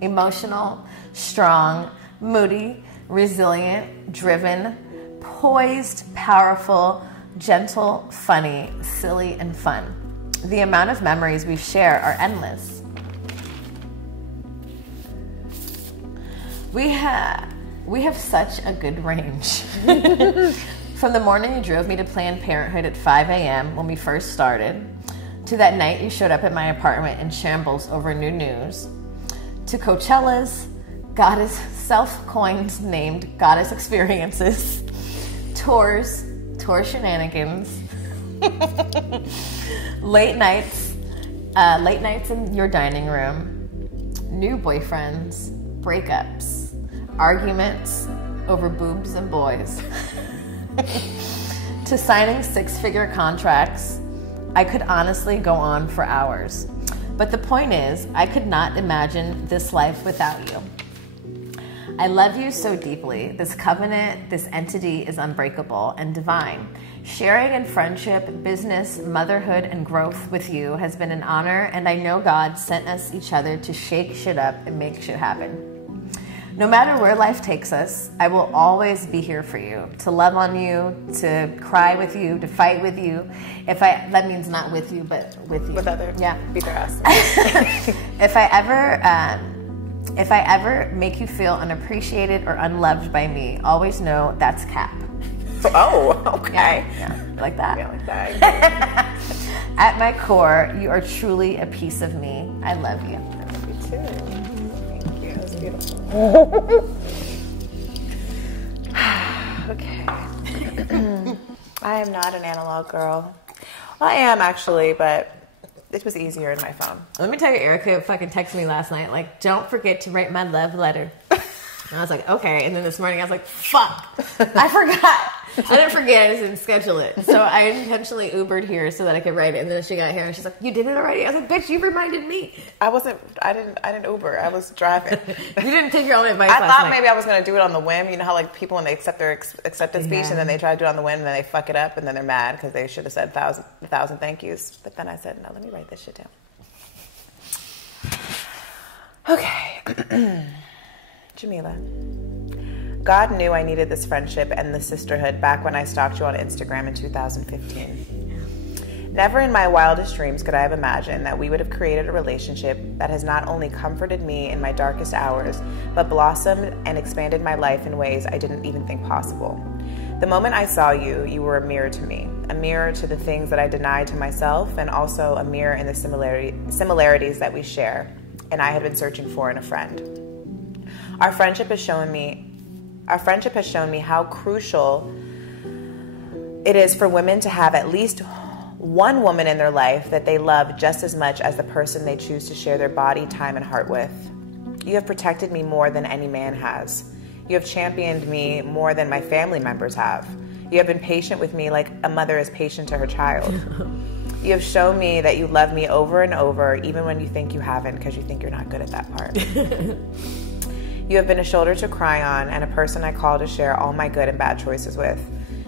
emotional, strong, moody, resilient, driven, poised, powerful, gentle, funny, silly, and fun. The amount of memories we share are endless. We have such a good range. From the morning you drove me to Planned Parenthood at 5 a.m. when we first started, to that night you showed up at my apartment in shambles over new news, to Coachella's goddess, self-coined named goddess experiences, tour shenanigans, late nights in your dining room, new boyfriends, breakups, arguments over boobs and boys, to signing 6-figure contracts. I could honestly go on for hours. But the point is, I could not imagine this life without you. I love you so deeply. This covenant, this entity is unbreakable and divine. Sharing in friendship, business, motherhood, and growth with you has been an honor, and I know God sent us each other to shake shit up and make shit happen. No matter where life takes us, I will always be here for you, to love on you, to cry with you, to fight with you. That means not with you, but with you. With others. Yeah. Beat their ass. If I ever make you feel unappreciated or unloved by me, always know that's cap. Oh, okay. Yeah, like that. Yeah, like that. At my core, you are truly a piece of me. I love you. I love you too. Thank you. That was beautiful. Okay. I am not an analog girl. Well, I am actually, but it was easier in my phone. Let me tell you, Erica fucking texted me last night, like, don't forget to write my love letter. And I was like, okay. And then this morning I was like, fuck, I forgot. I didn't forget, I just didn't schedule it. So I intentionally Ubered here so that I could write it. And then she got here and she's like, you did it already? I was like, bitch, you reminded me. I didn't Uber. I was driving. You didn't take your own advice I last thought night. maybe I was going to do it on the whim. You know how like people when they accept their acceptance speech and then they try to do it on the whim and then they fuck it up and then they're mad because they should have said a thousand thank yous. But then I said, no, let me write this shit down. Okay. Jamila. God knew I needed this friendship and the sisterhood back when I stalked you on Instagram in 2015. Never in my wildest dreams could I have imagined that we would have created a relationship that has not only comforted me in my darkest hours, but blossomed and expanded my life in ways I didn't even think possible. The moment I saw you, you were a mirror to me, a mirror to the things that I denied to myself, and also a mirror in the similarities that we share, and I had been searching for in a friend. Our friendship has shown me how crucial it is for women to have at least one woman in their life that they love just as much as the person they choose to share their body, time, and heart with. You have protected me more than any man has. You have championed me more than my family members have. You have been patient with me like a mother is patient to her child. You have shown me that you love me over and over, even when you think you haven't, because you think you're not good at that part. You have been a shoulder to cry on and a person I call to share all my good and bad choices with.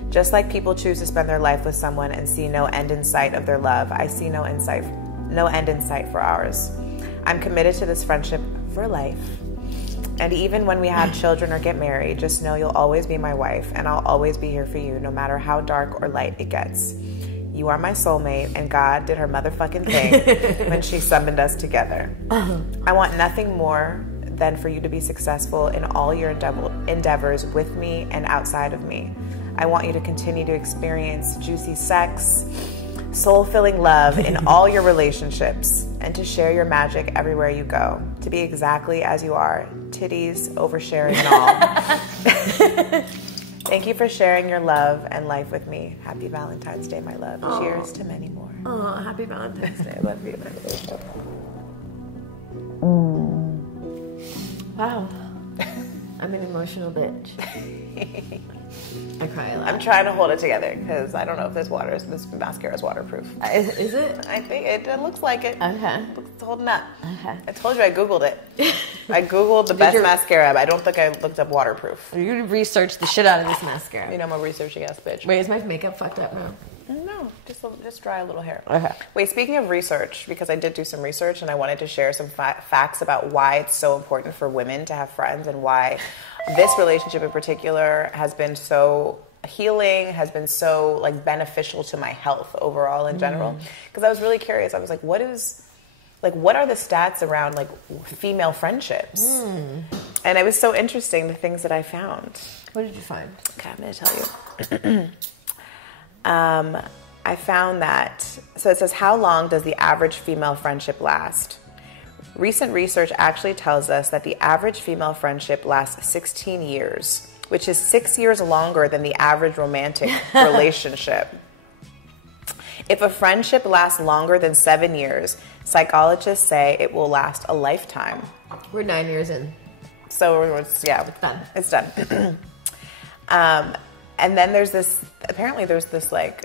Just like people choose to spend their life with someone and see no end in sight of their love, I see no end in sight for ours. I'm committed to this friendship for life. And even when we have children or get married, just know you'll always be my wife and I'll always be here for you no matter how dark or light it gets. You are my soulmate and God did her motherfucking thing when she summoned us together. I want nothing more than for you to be successful in all your endeavors with me and outside of me. I want you to continue to experience juicy sex, soul-filling love in all your relationships, and to share your magic everywhere you go. To be exactly as you are, titties, oversharing, and all. Thank you for sharing your love and life with me. Happy Valentine's Day, my love. Aww. Cheers to many more. Oh, happy Valentine's Day. I love you. Wow. I'm an emotional bitch. I cry a lot. I'm trying to hold it together because I don't know if this mascara is waterproof. Is it? I think it looks like it. Okay. It's holding up. Okay. I told you I Googled it. I Googled the best mascara, but I don't think I looked up waterproof. You researched the shit out of this mascara. You know I'm a researching ass bitch. Wait, is my makeup fucked up now? No, just dry a little hair. Okay. Wait, speaking of research, because I did do some research and I wanted to share some facts about why it's so important for women to have friends and why this relationship in particular has been so healing, has been so like beneficial to my health overall in general. Because I was really curious. I was like, what are the stats around like female friendships? And it was so interesting the things that I found. What did you find? Okay, I'm going to tell you. I found that, so it says, how long does the average female friendship last? Recent research actually tells us that the average female friendship lasts 16 years, which is 6 years longer than the average romantic relationship. If a friendship lasts longer than 7 years, psychologists say it will last a lifetime. We're 9 years in. So it's done. It's done. And then there's this like,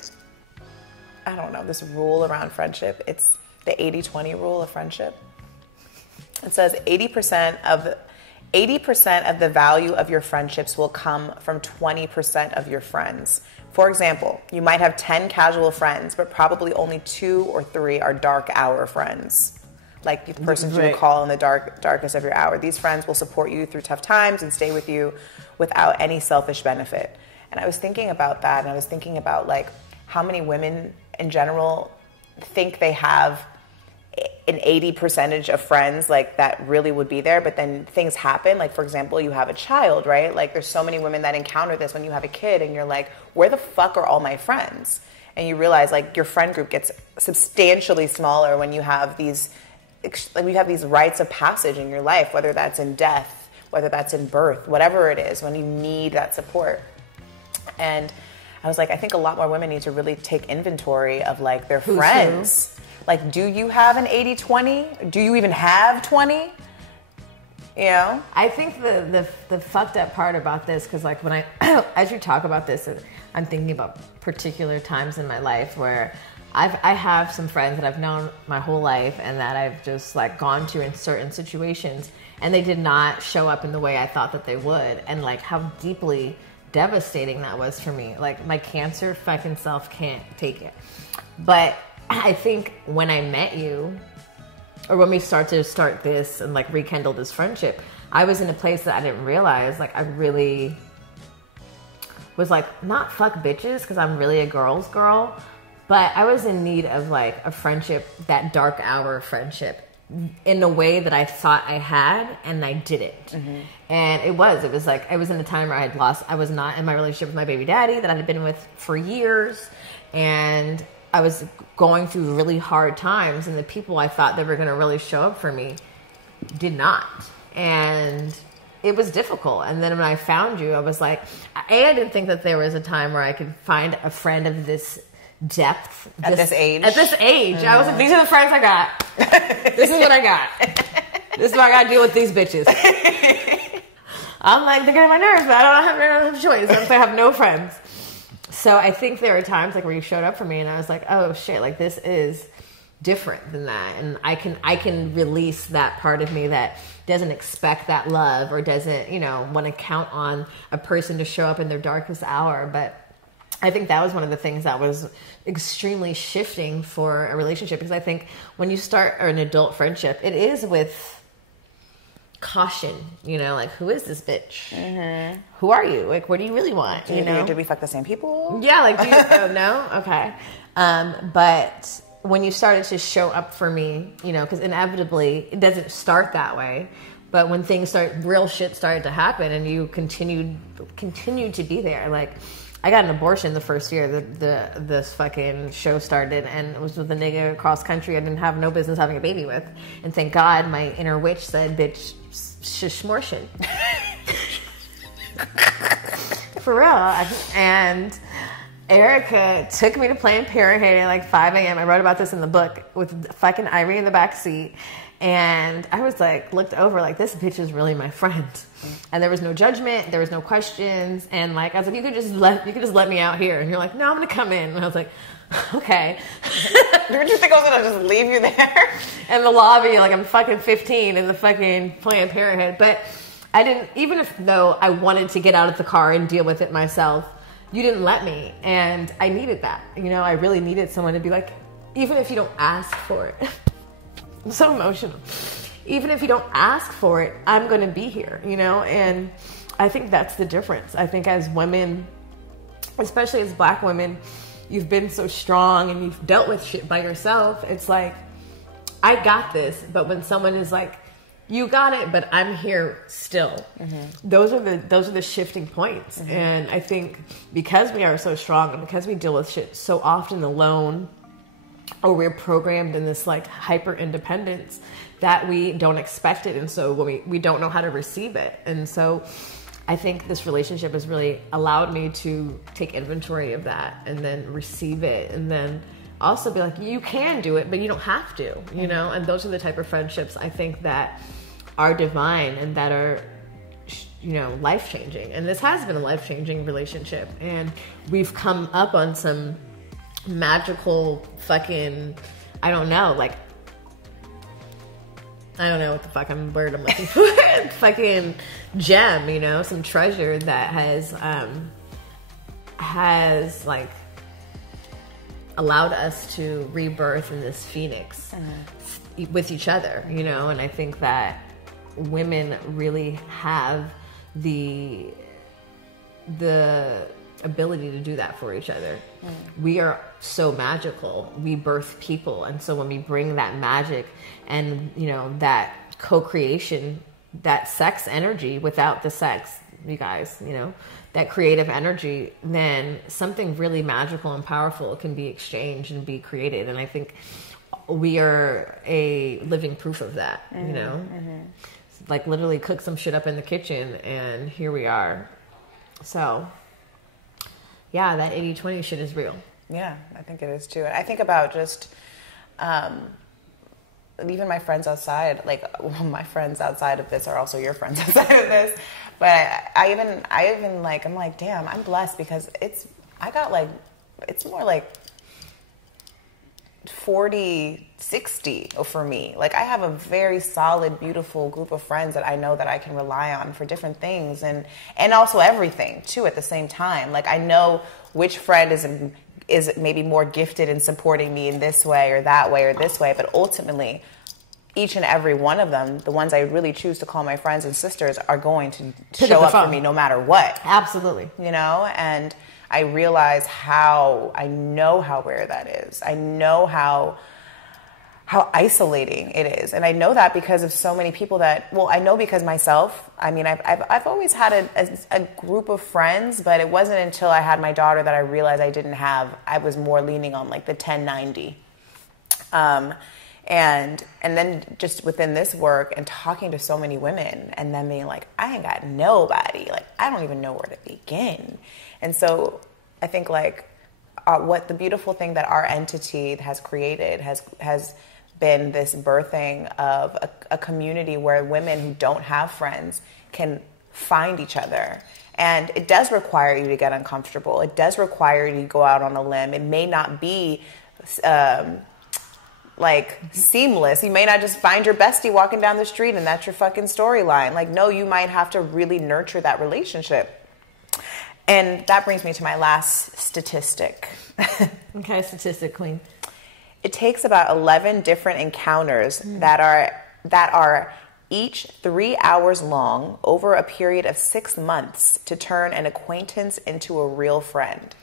I don't know, this rule around friendship. the 80-20 rule of friendship. It says 80% of the value of your friendships will come from 20% of your friends. For example, you might have 10 casual friends, but probably only 2 or 3 are dark hour friends. Like the person you call in the darkest of your hour. These friends will support you through tough times and stay with you without any selfish benefit. And I was thinking about that, and I was thinking about like how many women in general think they have an 80% of friends like that really would be there, but then things happen. Like, for example, you have a child, right? Like, there's so many women that encounter this when you have a kid and you're like, where the fuck are all my friends? And you realize like your friend group gets substantially smaller when you have these rites of passage in your life, whether that's in death, whether that's in birth, whatever it is, when you need that support. And I was like, I think a lot more women need to really take inventory of like their friends. Like, do you have an 80-20? Do you even have 20? You know? I think the fucked up part about this, because like when as you talk about this, I'm thinking about particular times in my life where I have some friends that I've known my whole life and that I've just like gone to in certain situations, and they did not show up in the way I thought that they would, and like how deeply devastating that was for me. Like, my cancer fucking self can't take it. But I think when I met you, or when we start this and like rekindle this friendship, I was in a place that I didn't realize, like I really was like, not fuck bitches, because I'm really a girl's girl, but I was in need of like a friendship, that dark hour friendship, in the way that I thought I had, and I didn't. Mm-hmm. And it was like, I was in a time where I was not in my relationship with my baby daddy that I had been with for years, and I was going through really hard times, and the people I thought they were going to really show up for me did not. And it was difficult. And then when I found you, I was like, I didn't think that there was a time where I could find a friend of this depth. At this age. Mm-hmm. I was like, these are the friends I got. This is what I got. This is what I got to deal with these bitches. I'm like, they're getting my nerves, but I don't have a choice. I have no friends. So I think there are times like where you showed up for me and I was like, oh shit, like this is different than that. And I can release that part of me that doesn't expect that love, or doesn't, want to count on a person to show up in their darkest hour. But I think that was one of the things that was extremely shifting for a relationship, because I think when you start an adult friendship, it is with caution, like, who is this bitch? Mm-hmm. Who are you? Like, what do you really want? Did we fuck the same people? Yeah, like, oh, no? Okay. But when you started to show up for me, because inevitably it doesn't start that way, but when real shit started to happen and you continued to be there, like, I got an abortion the first year this fucking show started, and it was with a nigga across country I didn't have no business having a baby with. And thank God my inner witch said, bitch, shmortion. For real. And Erica took me to Planned Parenthood at like 5 a.m. I wrote about this in the book, with fucking Irie in the back seat. And I was like, looked over like, this bitch is really my friend. And there was no judgment, there was no questions, and like I was like, you could just let me out here. And you're like, no, I'm gonna come in. And I was like, okay. Did you think I was gonna just leave you there? In the lobby, like I'm fucking 15 in the fucking Planned Parenthood. But I didn't, even though I wanted to get out of the car and deal with it myself, you didn't let me. And I needed that. I really needed someone to be like, even if you don't ask for it. I'm so emotional. Even if you don't ask for it, I'm going to be here, And I think that's the difference. I think as women, especially as Black women, you've been so strong and you've dealt with shit by yourself. It's like, I got this. But when someone is like, you got it, but I'm here still. Mm-hmm. Those are the shifting points. Mm-hmm. And I think because we are so strong and because we deal with shit so often alone, or we're programmed in this like hyper independence, that we don't expect it, and so when we don't know how to receive it. And so I think this relationship has really allowed me to take inventory of that and then receive it, and then also be like, you can do it, but you don't have to, And those are the type of friendships I think that are divine and that are, life-changing. And this has been a life-changing relationship, and we've come up on some magical fucking, I don't know, like I don't know what the fuck word I'm looking for. Fucking gem, you know, some treasure that has like allowed us to rebirth in this phoenix with each other, you know. And I think that women really have the ability to do that for each other. We are so magical. We birth people, and so when we bring that magic and, you know, that co-creation, that sex energy without the sex, you guys, you know, that creative energy, then something really magical and powerful can be exchanged and be created. And I think we are a living proof of that, you know. Like literally cook some shit up in the kitchen and here we are. So yeah, that 80-20 shit is real. Yeah, I think it is too. And I think about just even my friends outside, like, well, my friends outside of this are also your friends outside of this. But I even like, I'm like, damn, I'm blessed because it's more like 40-60 for me. Like, I have a very solid, beautiful group of friends that I know that I can rely on for different things and also everything too at the same time. Like, I know which friend is maybe more gifted in supporting me in this way or that way or this way, but ultimately each and every one of them, the ones I really choose to call my friends and sisters, are going to show up for me no matter what. Absolutely. You know, and I realize I know how rare that is. I know how isolating it is. And I know that because of so many people I know because myself, I mean, I've always had a group of friends, but it wasn't until I had my daughter that I realized I was more leaning on like the 10-90. And then just within this work and talking to so many women and then being like, I ain't got nobody. Like, I don't even know where to begin. And so I think like what the beautiful thing that our entity has created has been this birthing of a community where women who don't have friends can find each other. And it does require you to get uncomfortable. It does require you to go out on a limb. It may not be like seamless. You may not just find your bestie walking down the street and that's your fucking storyline. Like, no, you might have to really nurture that relationship. And that brings me to my last statistic. Okay, statistic queen. It takes about 11 different encounters that are each 3 hours long over a period of 6 months to turn an acquaintance into a real friend.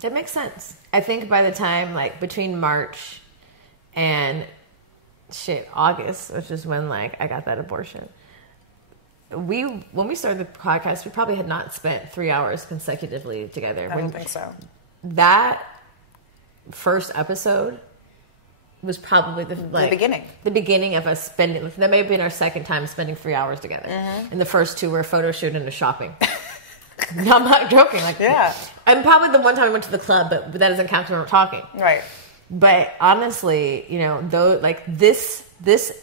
That makes sense. I think by the time, like, between March and August, which is when like I got that abortion, when we started the podcast, we probably had not spent 3 hours consecutively together. I don't think so. That first episode was probably the beginning of us spending. That may have been our second time spending 3 hours together. And the first two were photo shoot and shopping. No, I'm not joking. Like, yeah. And probably the one time we went to the club, but that doesn't count when we're talking. Right. But honestly, you know, though, like this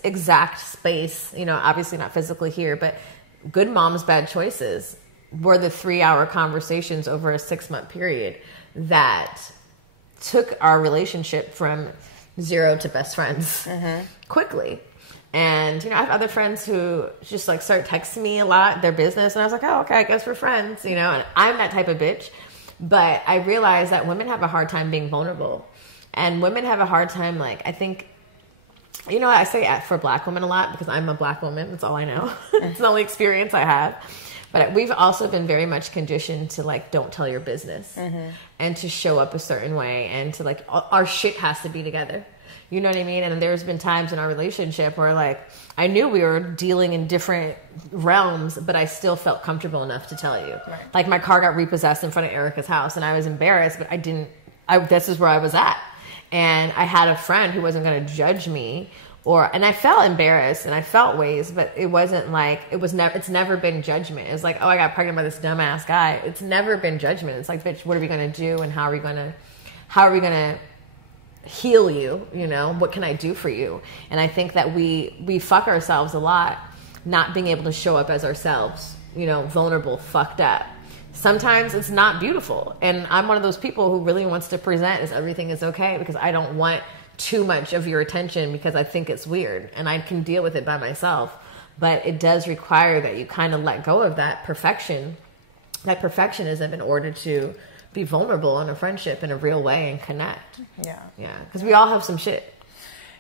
exact space, you know, obviously not physically here, but Good Moms, Bad Choices were the 3 hour conversations over a 6 month period that took our relationship from 0 to best friends quickly. And, you know, I have other friends who just like start texting me a lot, their business. And I was like, oh, okay, I guess we're friends, you know, and I'm that type of bitch. But I realized that women have a hard time being vulnerable. And women have a hard time, like, I think, you know, I say for black women a lot because I'm a black woman. That's all I know. It's the only experience I have. But we've also been very much conditioned to, like, don't tell your business and to show up a certain way and to, like, our shit has to be together. You know what I mean? And there's been times in our relationship where, like, I knew we were dealing in different realms, but I still felt comfortable enough to tell you. Right. Like, my car got repossessed in front of Erica's house, and I was embarrassed, but this is where I was at. And I had a friend who wasn't going to judge me, and I felt embarrassed and I felt ways, but it wasn't like, it's never been judgment. It's like, oh, I got pregnant by this dumbass guy. It's never been judgment. It's like, bitch, what are we going to do? And how are we going to heal you? You know, what can I do for you? And I think that we fuck ourselves a lot, not being able to show up as ourselves, you know, vulnerable, fucked up. Sometimes it's not beautiful. And I'm one of those people who really wants to present as everything is okay because I don't want too much of your attention because I think it's weird and I can deal with it by myself. But it does require that you kind of let go of that perfectionism in order to be vulnerable in a friendship in a real way and connect. Yeah. Yeah. Because we all have some shit.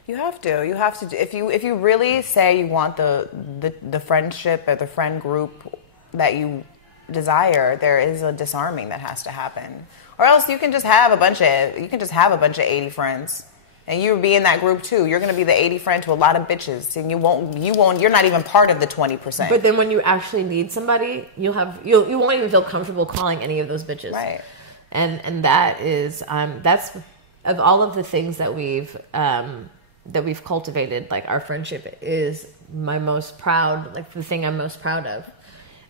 You have to. If you really say you want the friendship or the friend group that you desire, there is a disarming that has to happen. Or else you can just have a bunch of 80 friends. And you be in that group too. You're going to be the 80 friend to a lot of bitches, and you're not even part of the 20%. But then when you actually need somebody, you won't even feel comfortable calling any of those bitches. Right. And that is that's of all of the things that we've cultivated, like our friendship is my most proud, like the thing I'm most proud of.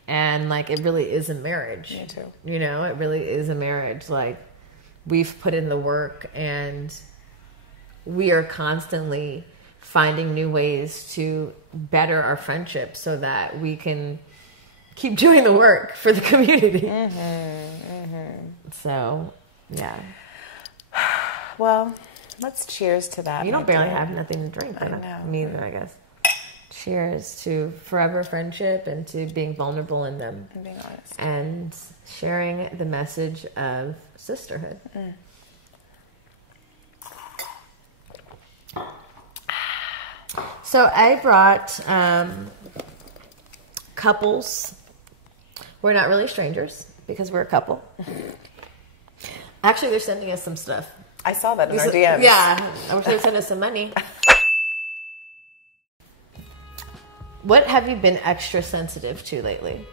And like it really is a marriage. Me too. You know, it really is a marriage. Like we've put in the work and we are constantly finding new ways to better our friendship so that we can keep doing the work for the community. So, yeah. Well, let's cheers to that. You don't barely have nothing to drink. I know. Me either, I guess. Cheers to forever friendship and to being vulnerable in them. And being honest. And sharing the message of sisterhood. So I brought couples. We're not really strangers because we're a couple. Actually, they're sending us some stuff. I saw that in our DMs. Yeah, I wish they'd send us some money. What have you been extra sensitive to lately?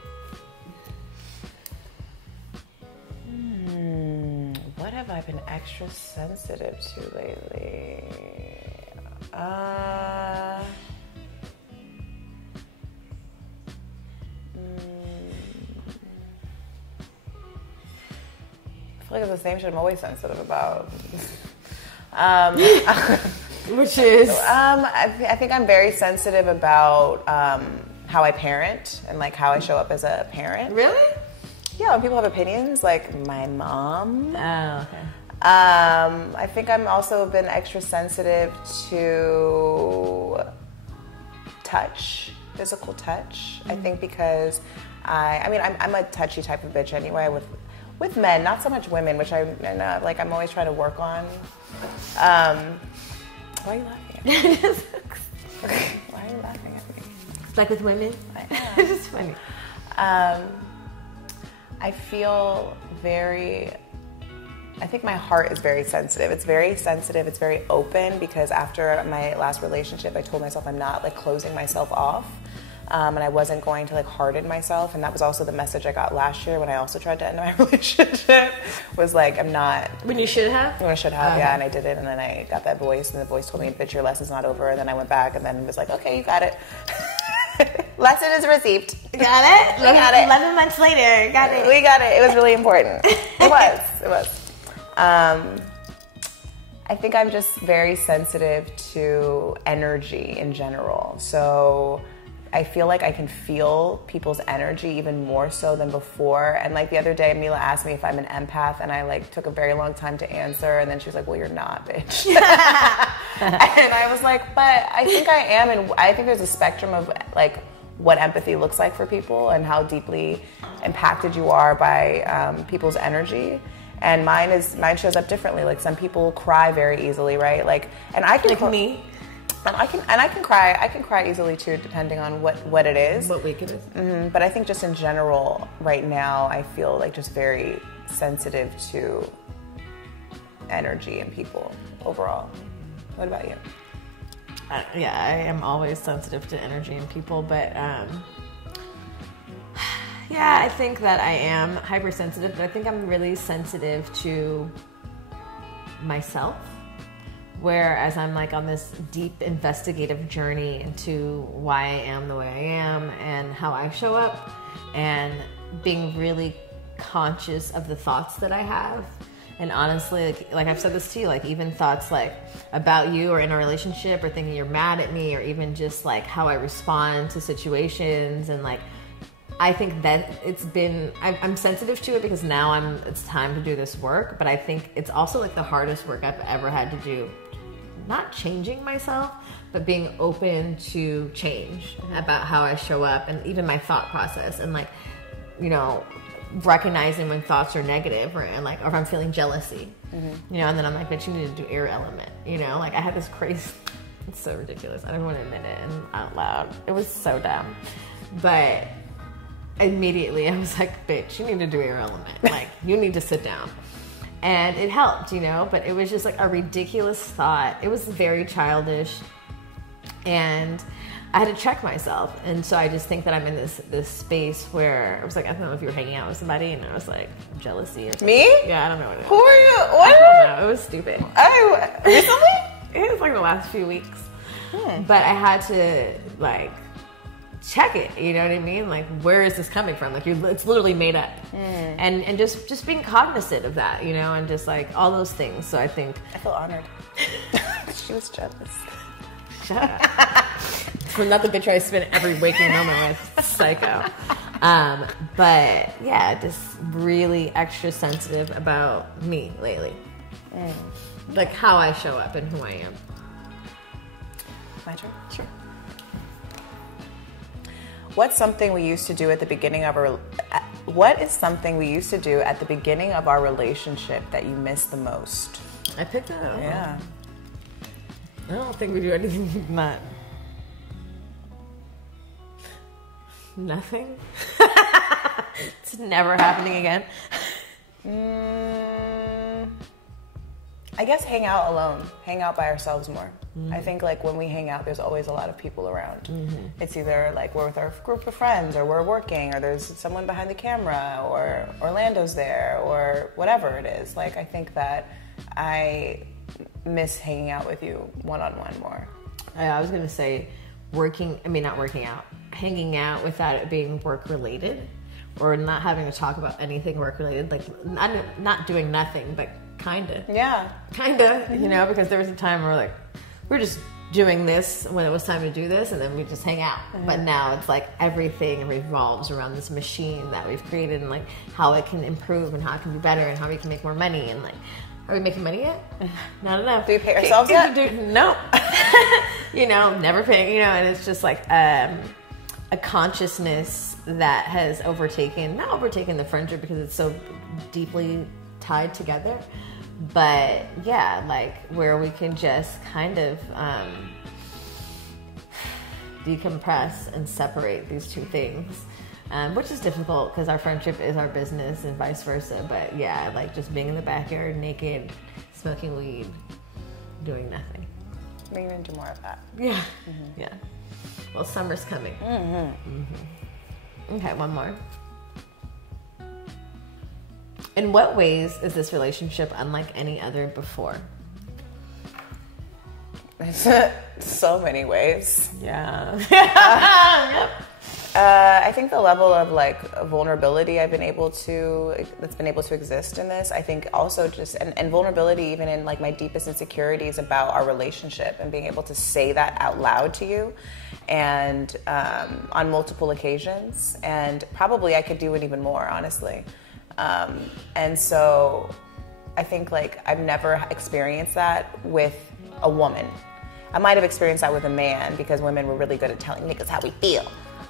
What have I been extra sensitive to lately? I feel like it's the same shit I'm always sensitive about. Which is? I think I'm very sensitive about how I parent and like how I show up as a parent. Really? Yeah, when people have opinions, like my mom. Oh, okay. I think I'm also been extra sensitive to touch, physical touch. I think because I'm a touchy type of bitch anyway with men, not so much women, which I'm always trying to work on. Why are you laughing at me? Why are you laughing at me? Like with women? I am. It's just funny. I feel I think my heart is very sensitive. It's very sensitive. It's very open because after my last relationship, I told myself I'm not like closing myself off. And I wasn't going to like harden myself. And that was also the message I got last year when I also tried to end my relationship was like, I'm not. When you should have? When I should have, yeah. And I did it. And then I got that voice and the voice told me, bitch, your lesson's not over. And then I went back and then was like, okay, you got it. Lesson is received. Got it? We got it. 11 months later. Got it. We got it. It was really important. It was. I think I'm just very sensitive to energy in general. So I feel like I can feel people's energy even more so than before. And like the other day, Mila asked me if I'm an empath, and I like took a very long time to answer. And then she was like, "Well, you're not, bitch." And I was like, "But I think I am." And I think there's a spectrum of like what empathy looks like for people and how deeply impacted you are by people's energy. And mine shows up differently. Like some people cry very easily, right? Like, and I can like me. I can cry. I can cry easily too, depending on what it is. What week it is. Mm-hmm. But I think just in general, right now, I feel like just very sensitive to energy and people overall. What about you? Yeah, I am always sensitive to energy and people, but yeah, I think that I am hypersensitive, but I think I'm really sensitive to myself. Whereas I'm like on this deep investigative journey into why I am the way I am and how I show up and being really conscious of the thoughts that I have. And honestly, like I've said this to you, like even thoughts like about you or in a relationship or thinking you're mad at me or even just like how I respond to situations. And like, I think that I'm sensitive to it because now it's time to do this work. But I think it's also like the hardest work I've ever had to do not changing myself, but being open to change about how I show up and even my thought process, and like, you know, recognizing when thoughts are negative, or and like, or if I'm feeling jealousy, you know, and then I'm like, but you need to do air element, you know, like I had this crazy, it's so ridiculous, I don't want to admit it and out loud, it was so dumb, but immediately I was like, bitch, you need to do air element, like you need to sit down. And it helped, you know, but it was just like a ridiculous thought. It was very childish, and I had to check myself. And so I just think that I'm in this space where I was like, I don't know if you were hanging out with somebody, and I was like, jealousy or something. Me? Yeah, I don't know what it was. Who are you? What? I don't know. It was stupid. Oh, recently? It was like the last few weeks. But I had to like check it, you know what I mean? Like, where is this coming from? Like, it's literally made up. And just being cognizant of that, you know, and just like all those things. So I think I feel honored. She was jealous. Shut up. I'm not the bitch I spend every waking moment with. Psycho. But yeah, just really extra sensitive about me lately. Like how I show up and who I am. My turn? Sure. What's something we used to do at the beginning of our... What is something we used to do at the beginning of our relationship that you miss the most? I picked that up. Yeah. I don't think we do anything like that. Nothing. It's never happening again. I guess hang out alone. Hang out by ourselves more. I think like when we hang out, there's always a lot of people around. It's either like we're with our group of friends, or we're working, or there's someone behind the camera, or Orlando's there, or whatever it is. Like, I think that I miss hanging out with you one-on-one more. I was going to say not working out, hanging out without it being work-related, or not having to talk about anything work-related, like not doing nothing, but kinda. Yeah. Kinda, you know, because there was a time where like, we're just doing this when it was time to do this, and then we just hang out. But now it's like everything revolves around this machine that we've created, and like how it can improve and how it can be better and how we can make more money. And like, are we making money yet? Not enough. Do we pay ourselves yet? No. You know, never paying, you know, and it's just like a consciousness that has not overtaken the friendship because it's so deeply tied together. But yeah, like where we can just kind of decompress and separate these two things, which is difficult because our friendship is our business and vice versa. But yeah, like just being in the backyard naked, smoking weed, doing nothing. We need to do more of that. Yeah. Yeah. Well, summer's coming. Okay, one more. In what ways is this relationship unlike any other before? So many ways. Yeah. Yep. I think the level of like vulnerability that's been able to exist in this. I think also just and vulnerability even in like my deepest insecurities about our relationship, and being able to say that out loud to you, and on multiple occasions. And probably I could do it even more, honestly. And so I think like I've never experienced that with a woman. I might have experienced that with a man because women were really good at telling niggas how we feel.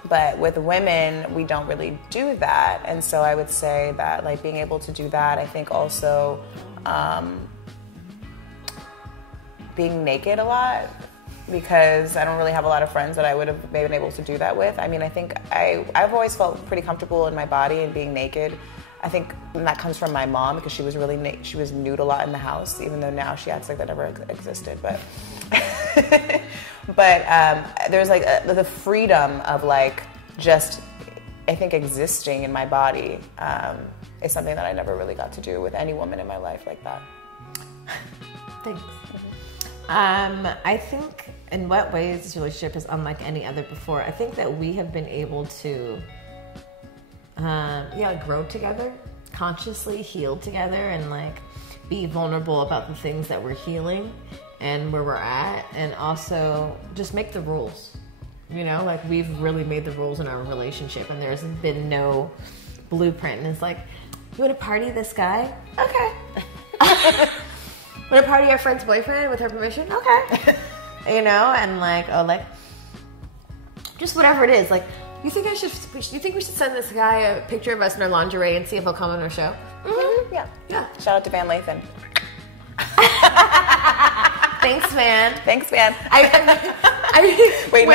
But with women, we don't really do that. And so I would say that like being able to do that, I think also being naked a lot, because I don't really have a lot of friends that I would have been able to do that with. I mean, I think I've always felt pretty comfortable in my body and being naked. I think that comes from my mom because she was really she was nude a lot in the house, even though now she acts like that never existed. But there's like the freedom of like just, I think, existing in my body is something that I never really got to do with any woman in my life like that. Thanks. I think in what ways this relationship is unlike any other before, I think that we have been able to grow together, consciously heal together, and like be vulnerable about the things that we're healing and where we're at, and also just make the rules. You know, like we've really made the rules in our relationship, and there's been no blueprint. And it's like, you want to party this guy? Okay. Want to party our friend's boyfriend with her permission? Okay. You know, and like, oh, like, just whatever it is. Like, you think we should send this guy a picture of us in our lingerie and see if he'll come on our show? Mm-hmm. Yeah. Shout out to Van Lathan. Thanks, man. Thanks, man. Wait,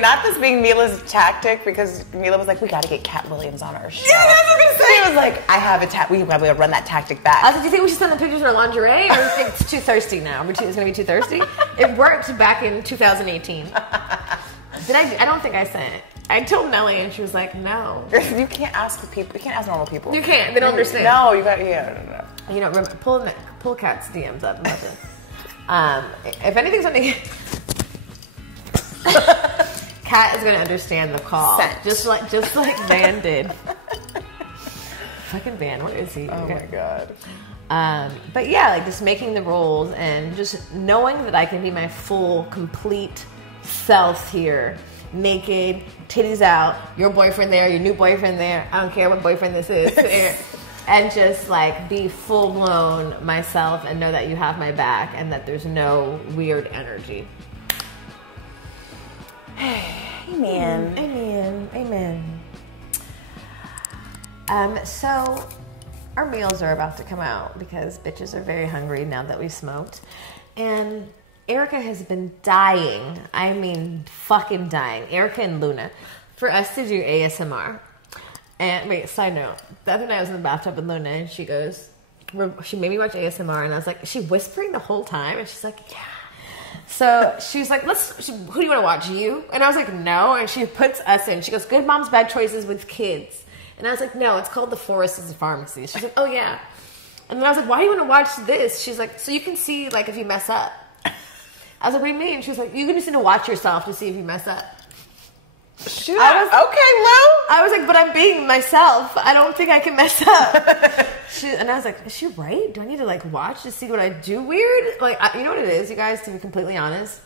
not this being Mila's tactic, because Mila was like, we got to get Cat Williams on our show. Yeah, that's what I was gonna say. He was like, I have a we probably run that tactic back. I was like, do you think we should send the pictures of our lingerie, or do you think it's too thirsty now? It's going to be too thirsty? It worked back in 2018. I don't think I sent it. I told Nelly, and she was like, no. You can't ask people. You can't ask normal people. You can't. They don't understand. No, you got. Yeah, no. You know, remember, pull Cat's DMs up. If anything's something, Cat is going to understand the call, just like Van did. Fucking Van, where is he? Oh my god. But yeah, like just making the rules and just knowing that I can be my full, complete self here. Naked, titties out, your boyfriend there, your new boyfriend there, I don't care what boyfriend this is, and just like be full blown myself and know that you have my back and that there's no weird energy. Amen. Amen. So our meals are about to come out because bitches are very hungry now that we smoked, and Erica has been dying. I mean, fucking dying. Erica and Luna, for us to do ASMR. And wait, side note. The other night I was in the bathtub with Luna, and she goes, she made me watch ASMR, and I was like, is she whispering the whole time? And she's like, yeah. So she's like, who do you want to watch? You? And I was like, no. And she puts us in. She goes, Good Moms, Bad Choices with Kids. And I was like, no, it's called The Forest is a Pharmacy. She's like, oh yeah. And then I was like, why do you want to watch this? She's like, so you can see like if you mess up. I was like, what do you mean? She was like, you just need to watch yourself to see if you mess up. Okay, Lou. I was like, but I'm being myself. I don't think I can mess up. And I was like, is she right? Do I need to like watch to see what I do weird? Like, you know what it is, you guys, to be completely honest?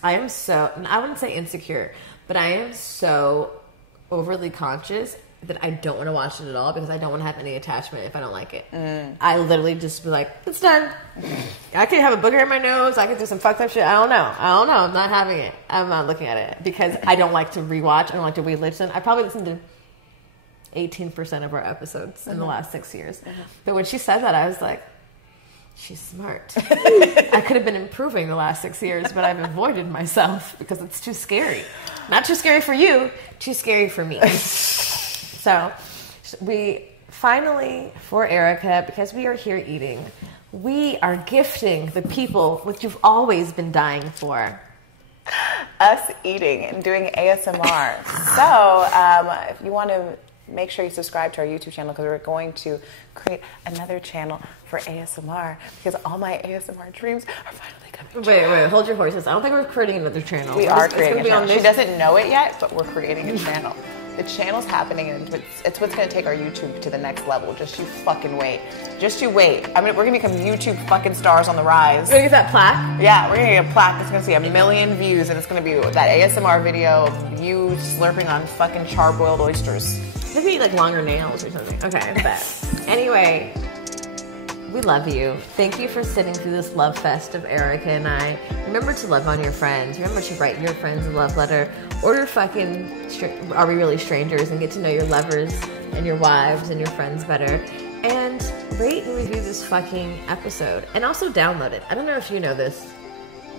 I am so, and I wouldn't say insecure, but I am so overly conscious that I don't want to watch it at all because I don't want to have any attachment if I don't like it. I literally just be like, it's done. I could have a booger in my nose. I could do some fucked up shit. I don't know. I'm not having it. I'm not looking at it because I don't like to rewatch. I don't like to re-listen. I probably listened to 18% of our episodes in the last 6 years. But when she said that, I was like, she's smart. I could have been improving the last 6 years, but I've avoided myself because it's too scary. Not too scary for you, too scary for me. So we finally, for Erica, because we are here eating, we are gifting the people what you've always been dying for. Us eating and doing ASMR. So if you want to make sure you subscribe to our YouTube channel because we're going to create another channel for ASMR because all my ASMR dreams are finally coming true. Wait, hold your horses. I don't think we're creating another channel. We are creating a channel. She doesn't know it yet, but we're creating a channel. The channel's happening, and it's what's going to take our YouTube to the next level. Just you fucking wait. Just you wait. I mean, we're going to become YouTube fucking stars on the rise. We're going to get that plaque? Yeah, we're going to get a plaque that's going to see 1 million views, and it's going to be that ASMR video of you slurping on fucking charbroiled oysters. Maybe like longer nails or something. Okay, but anyway, we love you. Thank you for sitting through this love fest of Erica and I. Remember to love on your friends. Remember to write your friends a love letter. Order fucking Are We Really Strangers and get to know your lovers and your wives and your friends better. And rate and review this fucking episode. And also download it. I don't know if you know this.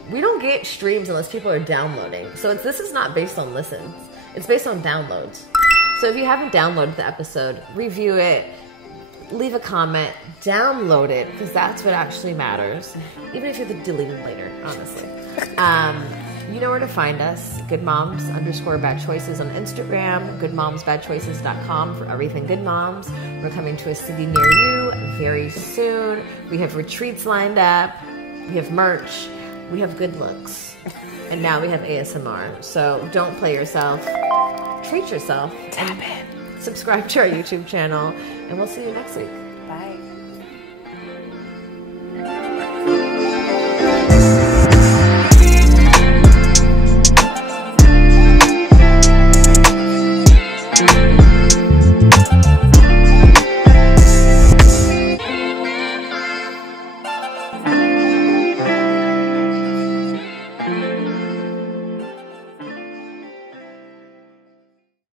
We don't get streams unless people are downloading. So this is not based on listens. It's based on downloads. So if you haven't downloaded the episode, review it. Leave a comment, download it, because that's what actually matters. Even if you have to delete it later, honestly. You know where to find us. GoodMoms_Bad Choices on Instagram. GoodMomsBadChoices.com for everything Good Moms. We're coming to a city near you very soon. We have retreats lined up. We have merch. We have good looks. And now we have ASMR. So don't play yourself. Treat yourself. Tap in. Subscribe to our YouTube channel, and we'll see you next week.